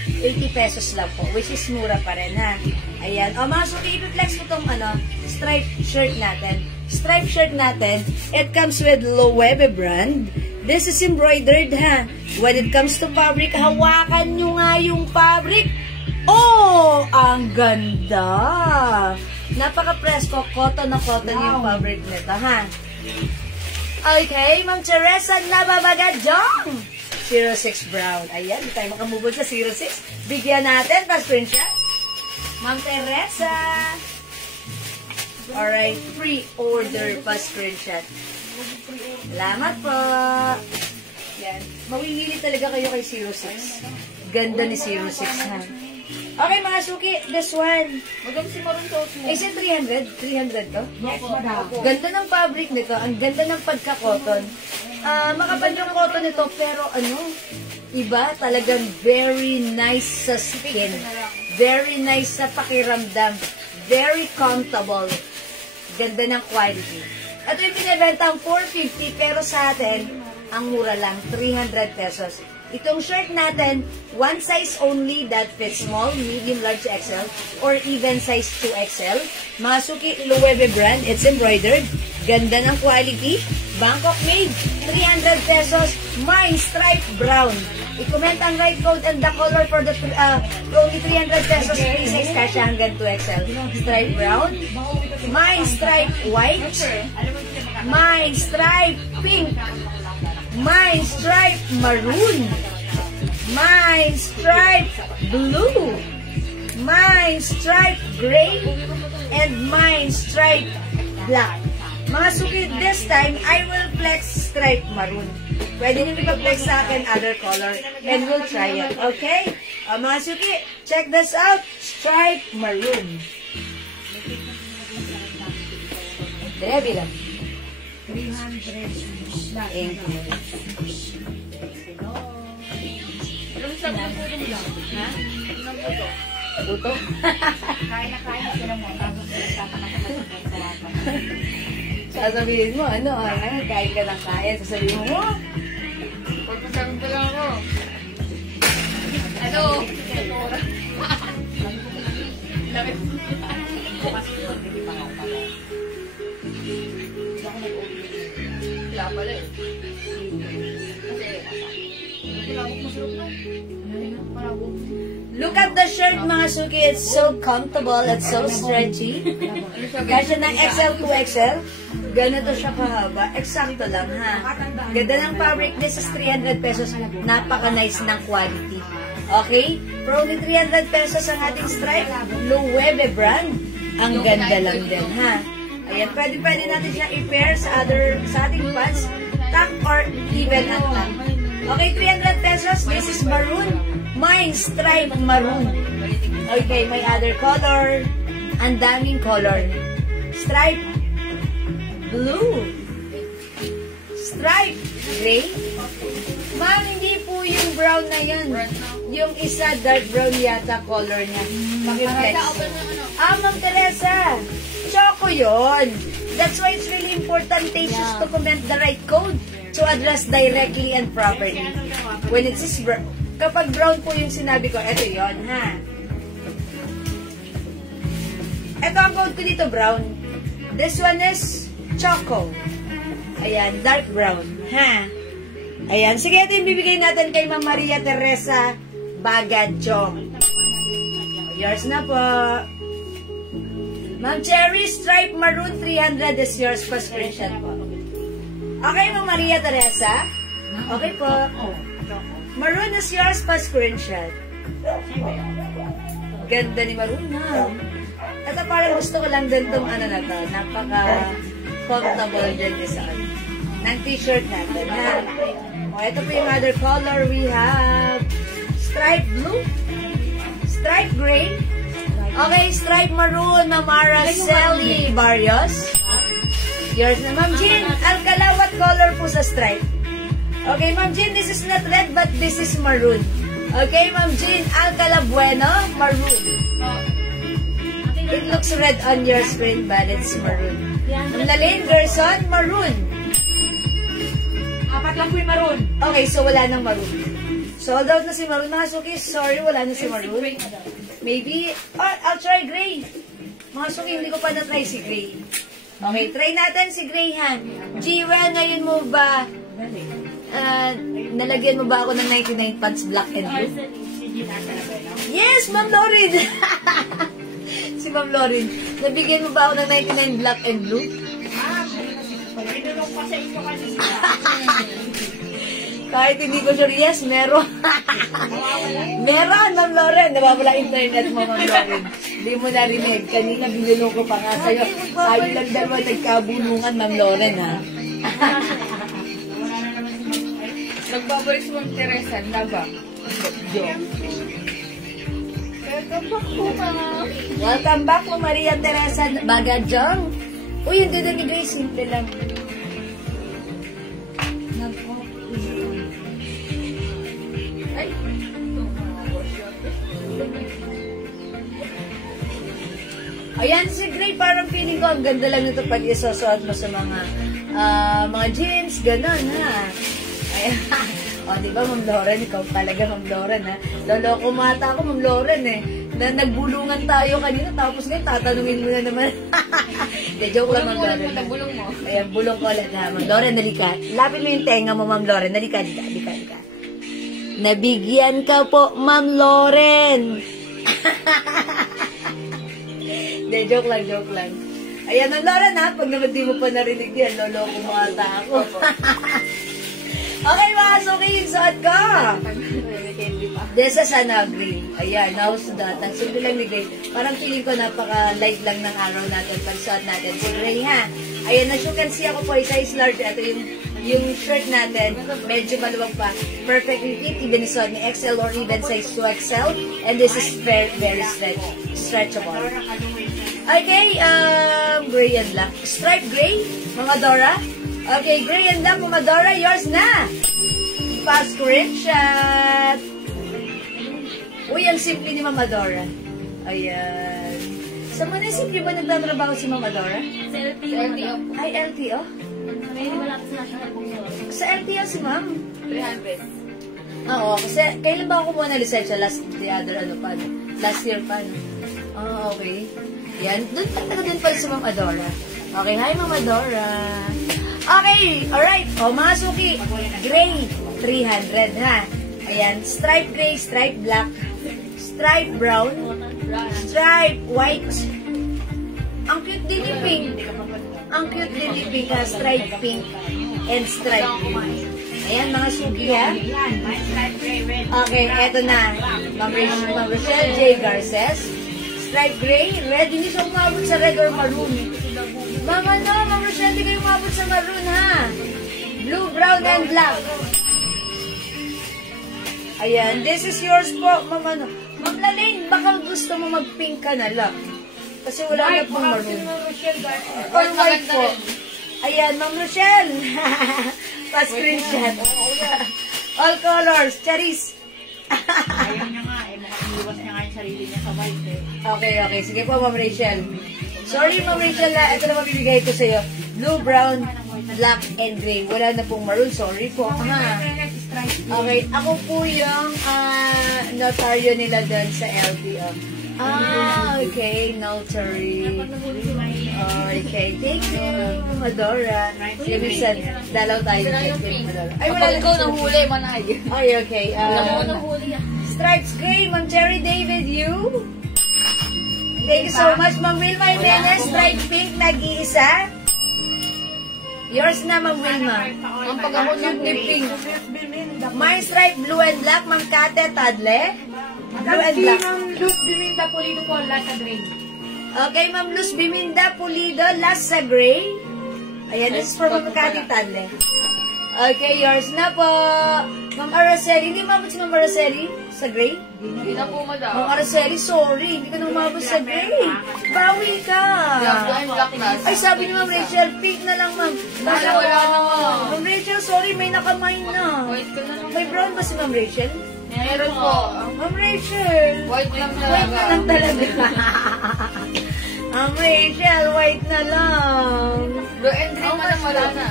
pesos lang po, which is mura pa rin, ha? Ayan. Mga suki, i-flex ko itong stripe shirt natin. Stripe shirt natin, it comes with Loewe brand. This is embroidered, ha? When it comes to fabric, hawakan nyo nga yung fabric. Oh, ang ganda! Napaka-presko, cotton na cotton yung fabric nito, ha? Okay, Ma'am Teresa Nababagadjong! 06 brown. Ayan, di tayo makamubod sa 06. Bigyan natin, pa-screenshot. Ma'am Teresa. Alright, pre-order pa-screenshot. Salamat po. Yan. Mawihili talaga kayo kay 06. Ganda ni 06, ha? Okay, mga suki, this one. Maganda si Maroon Toast mo. Is it 300? 300 to? Yes, madam. Ganda ng fabric nito. Ang ganda ng pagka-cotton. Makapal yung cotton nito, pero iba, talagang very nice sa skin. Very nice sa pakiramdam. Very comfortable. Ganda ng quality. Ito yung binibenta ang 450, pero sa atin, ang mura lang, 300 pesos. Itong shirt natin, one size only that fits small, medium, large, XL, or even size 2XL. Mga suki, Loewe brand, it's embroidered. Ganda ng quality. Bangkok made, 300 pesos. Mine, stripe brown. I-comment ang right code and the color for the only 300 pesos. Free size, kasha hanggang 2XL. Stripe brown. Mine, stripe white. Mine, stripe pink. Mine stripe maroon. Mine stripe blue. Mine stripe gray. And mine stripe black. Mga suki, this time, I will flex stripe maroon. Pwede nyo mag-flex sa akin other color. And we'll try it. Okay? Mga suki, check this out. Stripe maroon. Debi lang. 300 Thank you. Ha? Puto? Kain na sila mo. Tapos Sasabihin mo, kain ka ng kain. Sasabihin mo, pagpasagot ko lang ako. Wala pala eh. look at the shirt, mga suki. It's so comfortable. It's so stretchy. Kasya ng XL to XL. Ganito siya kahaba. Eksakto lang, ha? Ganda ng fabric. This is 300 pesos. Napaka-nice ng quality. Okay? For only 300 pesos ang ating stripe. Loewe brand. Ang ganda lang din, ha? Ayan, pwede natin siya i-pair sa ating pants, tuck or even at lang. Okay, 300 pesos. This is maroon. Mine, stripe maroon. Okay, may other color. Ang daming color. Stripe blue. Stripe gray. Ma'am, hindi po yung brown na yan. Yung isa, dark brown yata color niya. Pakiflex. Ma'am Teresa, choco yun. That's why it's really important, Tatius, to comment the right code to address directly and properly. When it says brown, kapag brown po yung sinabi ko, eto yun, ha? Eto ang code ko dito, brown. This one is choco. Ayan, dark brown, ha? Ayan, sige, ito yung bibigay natin kay Ma'am Maria Teresa Bagadjong. Yours na po. Ma'am Cherry, stripe maroon, 300 is yours pa screenshot po. Okay, Ma'am Maria Teresa? Okay po. Maroon is yours pa screenshot. Ganda ni Maroon, ha? Ito parang gusto ko lang din itong ano na to. Napaka-comfortable dyan isa. Ng t-shirt natin, ha? O, ito po yung other color. We have stripe blue, stripe gray, okay, stripe maroon, Ma'am Araceli Barrios. Yours na, Ma'am Jean Alcala, what color po sa stripe? Okay, Ma'am Jean, this is not red, but this is maroon. Okay, Ma'am Jean Alcala Bueno, maroon. It looks red on your screen, but it's maroon. Ma'am Lalaine Gerson, maroon. Apat lang po yung maroon. Okay, so wala nang maroon. Sold out na si maroon. Mga suki, sorry, wala na si maroon. Maybe, I'll try gray. Mga suki, hindi ko pa na-try si gray. Okay, try natin si gray, ha? G-Well, ngayon mo ba, nalagyan mo ba ako ng 99 pants black and blue? Yes, Ma'am Lauren! Si Ma'am Lauren. Nabigyan mo ba ako ng 99 black and blue? Pinulong pa sa inyo kasi Kahit hindi ko sure, yes, meron. Meron, Ma'am Lauren. Nawawala internet mo, Ma'am Lauren. Hindi mo narinig. Kanina binulong ko pa nga sa'yo. Tayo lang dalawa nagkabulungan, Ma'am Lauren, ha? Nagbabalik si Ma'am Teresa, laba. Welcome back po, Maria Teresa Bagadjong. Uy, yung dito ni Grace, simple lang. Ay. Ayan, si Gray, parang feeling ko, ang ganda lang nito pag isusuot mo sa mga jeans, gano'n, ha? Ayan. O, di ba, Ma'am Lauren? Ikaw talaga, Ma'am Lauren, ha? Loloko mata ako, Ma'am Lauren, eh. Nagbulungan tayo kanina, tapos ngayon, tatanungin mo na naman. De, joke lang, Ma'am Lauren. Bulong mo. Ayan, bulong ko ulit, ha? Ma'am Lauren, nalika. Lapit mo yung tenga mo, Ma'am Lauren. Nalika. Nabigyan ka po, Ma'am Lauren. De, joke lang. Ayan, Ma'am Lauren, ha? Pag naman di mo pa narinig yan, loloko mo ata ako. Okay, mga suki, yung suot ko. This is an green. Ayan, how's that? Ang simple lang ni Gray. Parang feeling ko napaka-light lang ng araw natin pag suot natin. Si Gray, ha? Ayan, as you can see, ako po, size large. Ito yung shirt natin. Medyo maluwag pa. Perfectly fit. Even suot ni XL or even size 2XL. And this is very, very stretchable. Okay, gray and black. Stripe gray, Mama Dora. Okay, gray and black, Mama Dora, yours na. Pa-screenshot. Uy, ang simple ni Mama Dora. Ayan. Sa mga simple ba nagtatrabaho si Mama Dora? Sa LTO. Ay, LTO? May malapit sa national po. Sa LTO si Ma'am? 300. Oo, kasi kailan ba ako kumuha na lisensya? Last year pa, no? Oh, okay. Yan, doon pala si Ma'am Adora. Okay, hi Ma'am Adora. Okay, alright. O, mga suki, gray, 300, ha? Ayan, stripe gray, stripe black, stripe brown, stripe white. Ang cute din yung pink. Ang cute din yung pink, ha? Stripe pink and stripe green. Ayan, mga suki, ha? Okay, eto na. Ma'am Rochelle J. Garces. Stripe gray, red. Hindi siya umabot sa red or maroon. Ma'am Rochelle, hindi kayo umabot sa maroon, ha? Blue, brown, and black. Ayan, this is yours po, Ma'am Lalaine, baka gusto mo mag-pink ka na lang. Kasi wala na pong maroon. Or white po. Ayan, Ma'am Rochelle. Pa-screenshot. All colors, cherries. Ayaw niya nga eh. Iiwas niya nga yung sarili niya sa white eh. Okay. Sige po, Ma'am Rachel. Sorry, Ma'am Rachel, ito na mabibigay ko sa'yo. Blue, brown, black, and gray. Wala na pong maroon. Sorry po. Ha? Okay, ako po yung notaryo nila doon sa LTO. Okay. Notary. Okay. Thank you, Madora. Minsan, dalaw tayo. Ay, wala na Ikaw nahuli, manay. Ay, okay. Nahuli ah. Stripes Gray, Ma'am Cherry David, you. Thank you so much, Ma'am Wilma Jimenez. Stripe Pink, nag-iisa. Yours na, Ma'am Wilma. Ang pag-ahon ng pink. Mine Stripe Blue and Black, Ma'am Kate Tadle. Blue and black. Ma'am Luz Biminda Pulido po, Lasa Drain. Okay, Ma'am Luz Biminda Pulido, last sa gray. Ayan, this is for Ma'am Cathy Tadle. Okay, yours na po. Ma'am Araceli, hindi mabot si Ma'am Araceli sa gray? Hindi na po, madam. Ma'am Araceli, sorry, hindi ka na umabot sa gray. Bawi ka. Black na. Ay, sabi ni Ma'am Rachel, pink na lang, Ma'am. Wala na. Ma'am Rachel, sorry, may nakamay na. White ka na lang. May brown ba si Ma'am Rachel? Meron po. Ma'am Rachel. White lang White na lang talaga. Ma'am Rachel, white na lang. Blue and green mo lang, wala na.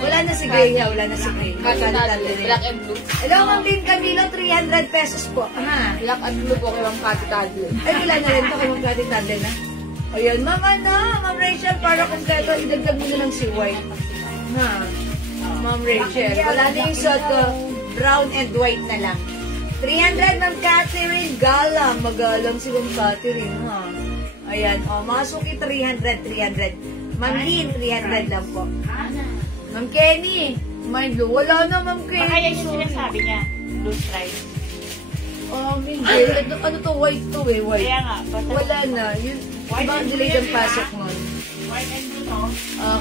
Wala na si Gray. Wala na si Gray. Black and blue. Hello, Ma'am Lynn Camilo, 300 pesos po. Ha? Black and blue po kay Ma'am Cathy Tadle. Ay, wala na rin to kay Ma'am Cathy Tadle na. Ayan, Ma'am Ma'am Rachel, para kompleto, idagdag mo na lang si white. Ha? Ma'am Rachel, wala na yung suot ko. Brown and white na lang. 300, Ma'am Catherine Galang. Magalang si Ma'am Catherine, ha? Ayan, masuki 300. Ma'am Lynn, 300 lang po. Ma'am Kenny, mind blue. Wala na, Ma'am Kenny. Baka yan yung sinasabi niya. Blue stripe. Hindi. Ano to? White to eh, white. Kaya nga. Basta Wala na. Yun, ibang delayed ang pasok mo. white and blue, no?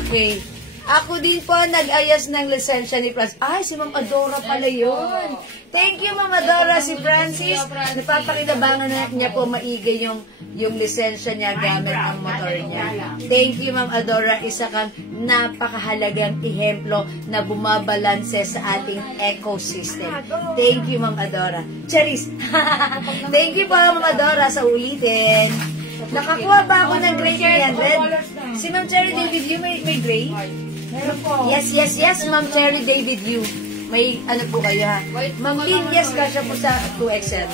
Okay. Ako din po nag-ayos ng lisensya ni Francis. Ay, si Ma'am Adora pala yun. Thank you, Ma'am Adora. Si Francis, napapakinabangan na niya po maigay yung lisensya niya gamit ang motor niya. Thank you, Ma'am Adora. Isa kang napakahalagang ehemplo na bumabalanse sa ating ecosystem. Thank you, Ma'am Adora. Charis! Thank you po, Ma'am Adora, sa ulitin. Nakakuha ba ako ng gray 300? Si Ma'am Cherry David Yu may gray? Meron po. Yes, Ma'am Cherry David Yu. May ano po kayo ha? Ma'am Lynn, yes, kasya po sa 2XL.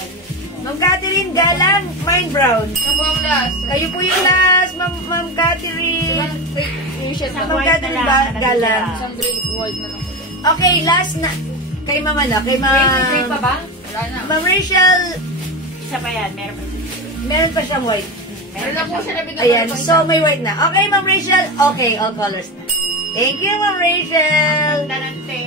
Ma'am Catherine Galang, mine brown. Ano po ang last? Kayo po yung last, Ma'am Catherine. Yung shirt na. Ma'am Catherine Galang. Isang gray, white na lang po. Okay, last na. Kay Ma'am ano? Kay Gray pa ba? Wala na. Ma'am Rachel, Isa pa yan. Meron pa. meron pa siyang white. Meron na po siya nabigyan. Ayan, so may white na. Okay, Ma'am Rachel. Okay, all colors na. Thank you, Ma'am Rachel. Talante.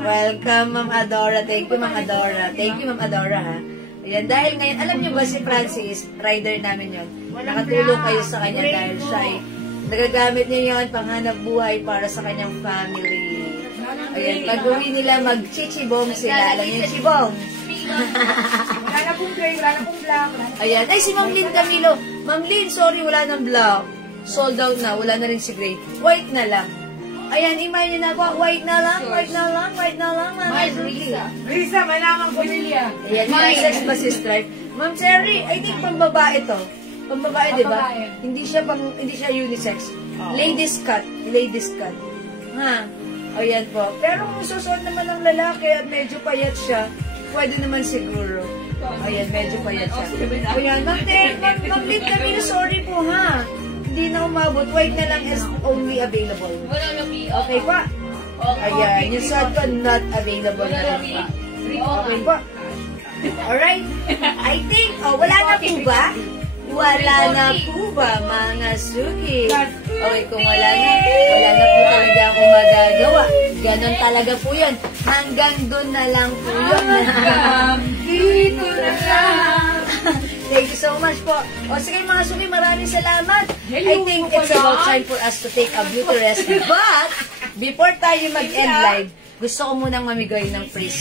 Welcome, Ma'am Adora. Thank you, Ma'am Adora. Thank you, Ma'am Adora, ha. Ayan, dahil ngayon, alam niyo ba si Francis, rider namin yun. Nakatulong kayo sa kanya dahil siya ay nagagamit niya yun panghanap buhay para sa kanyang family. Ayan, pag uwi nila, mag-chichibong sila. Alam niyo, chibong. Wala na pong gray, wala na pong black. Ayan, ay si Ma'am Lynn Camilo. Ma'am Lynn, sorry, wala nang black. Sold out na, wala na rin si gray. White na lang. Ayan, imagine na po, white na lang, white na lang, white na lang. Mine, Risa. Risa, may namang vanilla. Ayan, unisex ba si Stripe? Ma'am Cherry, I think pambabae to. Pambabae, di ba? Pambabae. Hindi siya unisex. Ladies cut. Ha? Ayan po. Pero kung susuot naman ng lalaki at medyo payat siya, pwede naman siguro. Ayan, medyo payat siya. Ayan, Ma'am Lynn Camilo, sorry po ha. Hindi na umabot. White na lang is only available. Wala na B. Okay pa? Ayan, yung suot ko not available na lang pa. Okay po. Alright. I think, wala na po ba? Wala na po ba, mga suki? Okay, kung wala na po talaga ako magagawa. Ganon talaga po yun. Hanggang doon na lang po yun. Dito na lang. Thank you so much po. O sige mga suki, maraming salamat. I think it's about time for us to take a beauty rest. But, before tayo mag-end live, gusto ko munang mamigay ng free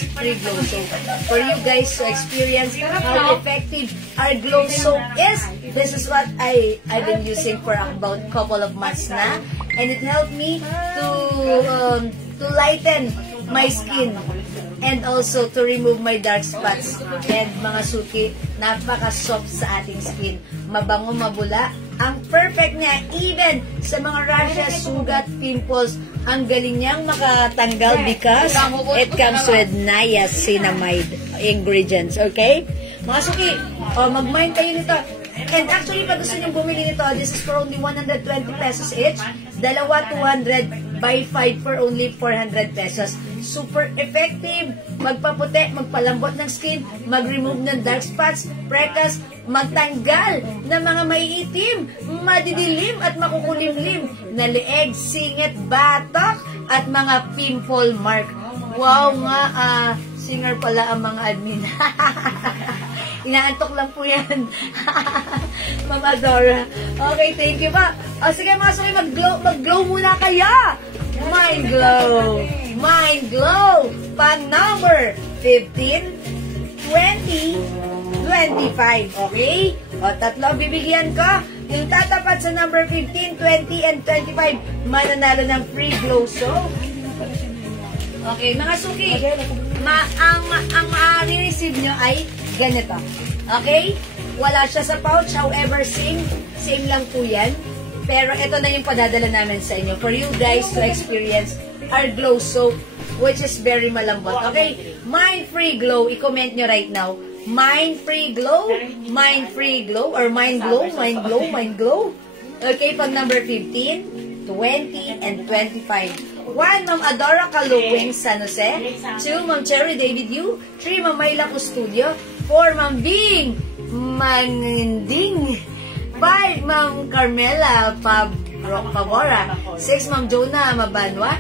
glow soap for you guys to experience how effective our glow soap is. This is what I've been using for about couple of months na, and it helped me to lighten my skin and also to remove my dark spots. And mga suki, napaka-soft sa ating skin. Mabango, mabula. Ang perfect niya, even sa mga rashes, sugat, pimples, ang galing niyang makatanggal because it comes with niacinamide ingredients, okay? Mga suki, mag-mind kayo nito. And actually, pag gusto niyong bumili nito, this is for only 120 pesos each. Dalawa, 200, buy 5 for only 400 pesos. Super effective, magpaputi, magpalambot ng skin, mag-remove ng dark spots, freckles, magtanggal ng mga maiitim, madidilim at makukulimlim na leeg, singit, batok, at mga pimple mark. Wow nga, singer pala ang mga admin. Inaantok lang po yan. Ma'am Adora. Okay, thank you pa. O sige mga suki, mag-glow muna kaya. Mind glow. Mind glow. Pang number 15, 20, 25. Okay? O tatlo bibigyan ko. Yung tatapat sa number 15, 20, and 25, mananalo ng free glow soap. Okay, mga suki, ang ma-receive nyo ay ganito. Okay? Wala siya sa pouch, however, same lang po yan. Pero ito na yung padadala namin sa inyo for you guys to experience our glow soap, which is very malambot. Okay? Mind Free Glow, i-comment nyo right now. Mind Free Glow, Mind Free Glow, or Mind Glow, Mind Glow, Mind Glow. Okay, pag number 15, 20, and 25. 1, Ma'am Adora Kaluwing, San Jose. 2, Ma'am Cherry David Yu. 3, Ma'am Mayla Custodio. 4, Ma'am Bing Maninding. 5, Ma'am Carmela Pabora. 6, Ma'am Jonah Mabanwa.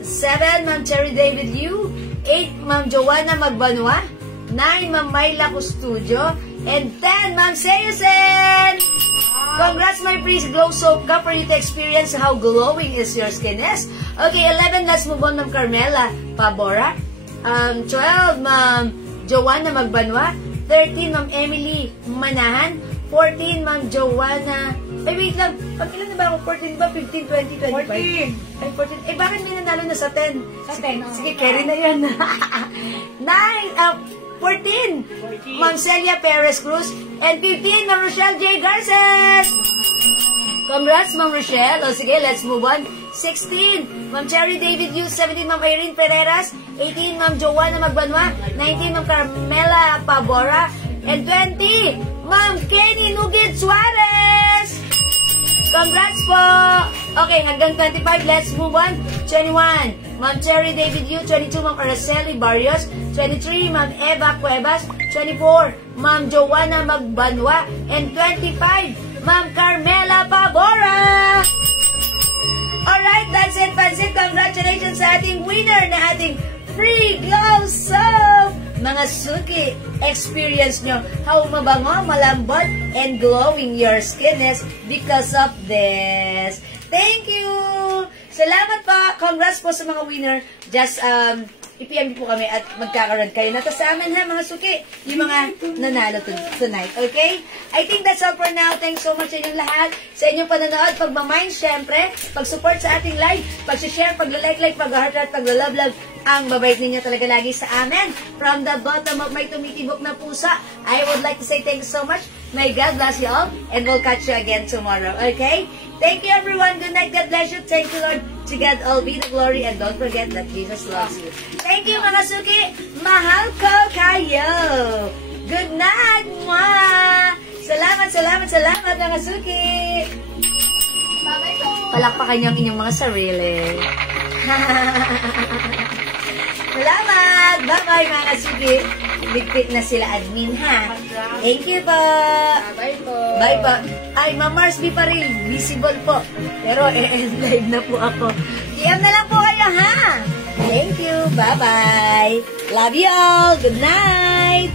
7, Ma'am Cherry David Yu. 8, Ma'am Joanna Magbanwa. 9, Ma'am Mayla Custodio. And 10, Ma'am Seyusen! Congrats, my free glow soap cup for you to experience how glowing is your skin is. Okay, 11, let's move on, Ma'am Carmela Pabora. 12, Ma'am Joanna Magbanwa. 13, Ma'am Emily Manahan. 14, Ma'am Joanna. Ay, wait lang. Pag ilan na ba ako? 14 ba? 15, 20, 25? 14. Ay, 14. Eh, bakit may nanalo na sa 10? Sa 10. Sige, carry na yan. 14, Ma'am Celia Perez Cruz. And 15, Ma'am Rochelle J. Garces. Congrats, Ma'am Rochelle. O sige, let's move on. 16, Ma'am Cherry David Yu. 17, Ma'am Irene Pereras. 18, Ma'am Joanna Magbanwa. 19, Ma'am Carmela Pabora. And 20, Ma'am Kenny Nugit Suarez. Congrats po! Okay, hanggang 25, let's move on. 21, Ma'am Cherry David Yu. 22, Ma'am Araceli Barrios. 23, Ma'am Eva Cuevas. 24, Ma'am Joanna Magbanwa. And 25, Ma'am Carmela Pabora. Alright, that's it, Pansit. Congratulations sa ating winner na ating free glow soap. Mga suki, experience nyo how mabango, malambot, and glowing your skin is because of this. Thank you! Salamat po! Congrats po sa mga winner. Just, i-PM po kami at magkakaroon kayo na sa amin ha, mga suki. Yung mga nanalo tonight. Okay? I think that's all for now. Thanks so much sa inyong lahat. Sa inyong panonood, pagmamind, syempre, pag-support sa ating live, pag-share, pag-like, pag-heart, pag-love, ang babait ninyo talaga lagi sa amin. From the bottom of my tumitibok na pusa, I would like to say thank you so much. May God bless you all, and we'll catch you again tomorrow. Okay? Thank you, everyone. Good night. God bless you. Thank you, Lord. To God all be the glory, and don't forget that Jesus loves you. Thank you, mga suki. Mahal ko kayo. Good night, mwah! Salamat, mga suki. Bye-bye po. Palakpakan niyo ang inyong mga sarili. Salamat! Bye-bye, mga suki. Ligpit na sila admin, ha? Thank you po. Bye po. Bye po. Ay, Ma'am Marsby pa rin. Visible po. Pero, end live na po ako. PM na lang po kayo, ha? Thank you. Bye-bye. Love you all. Good night.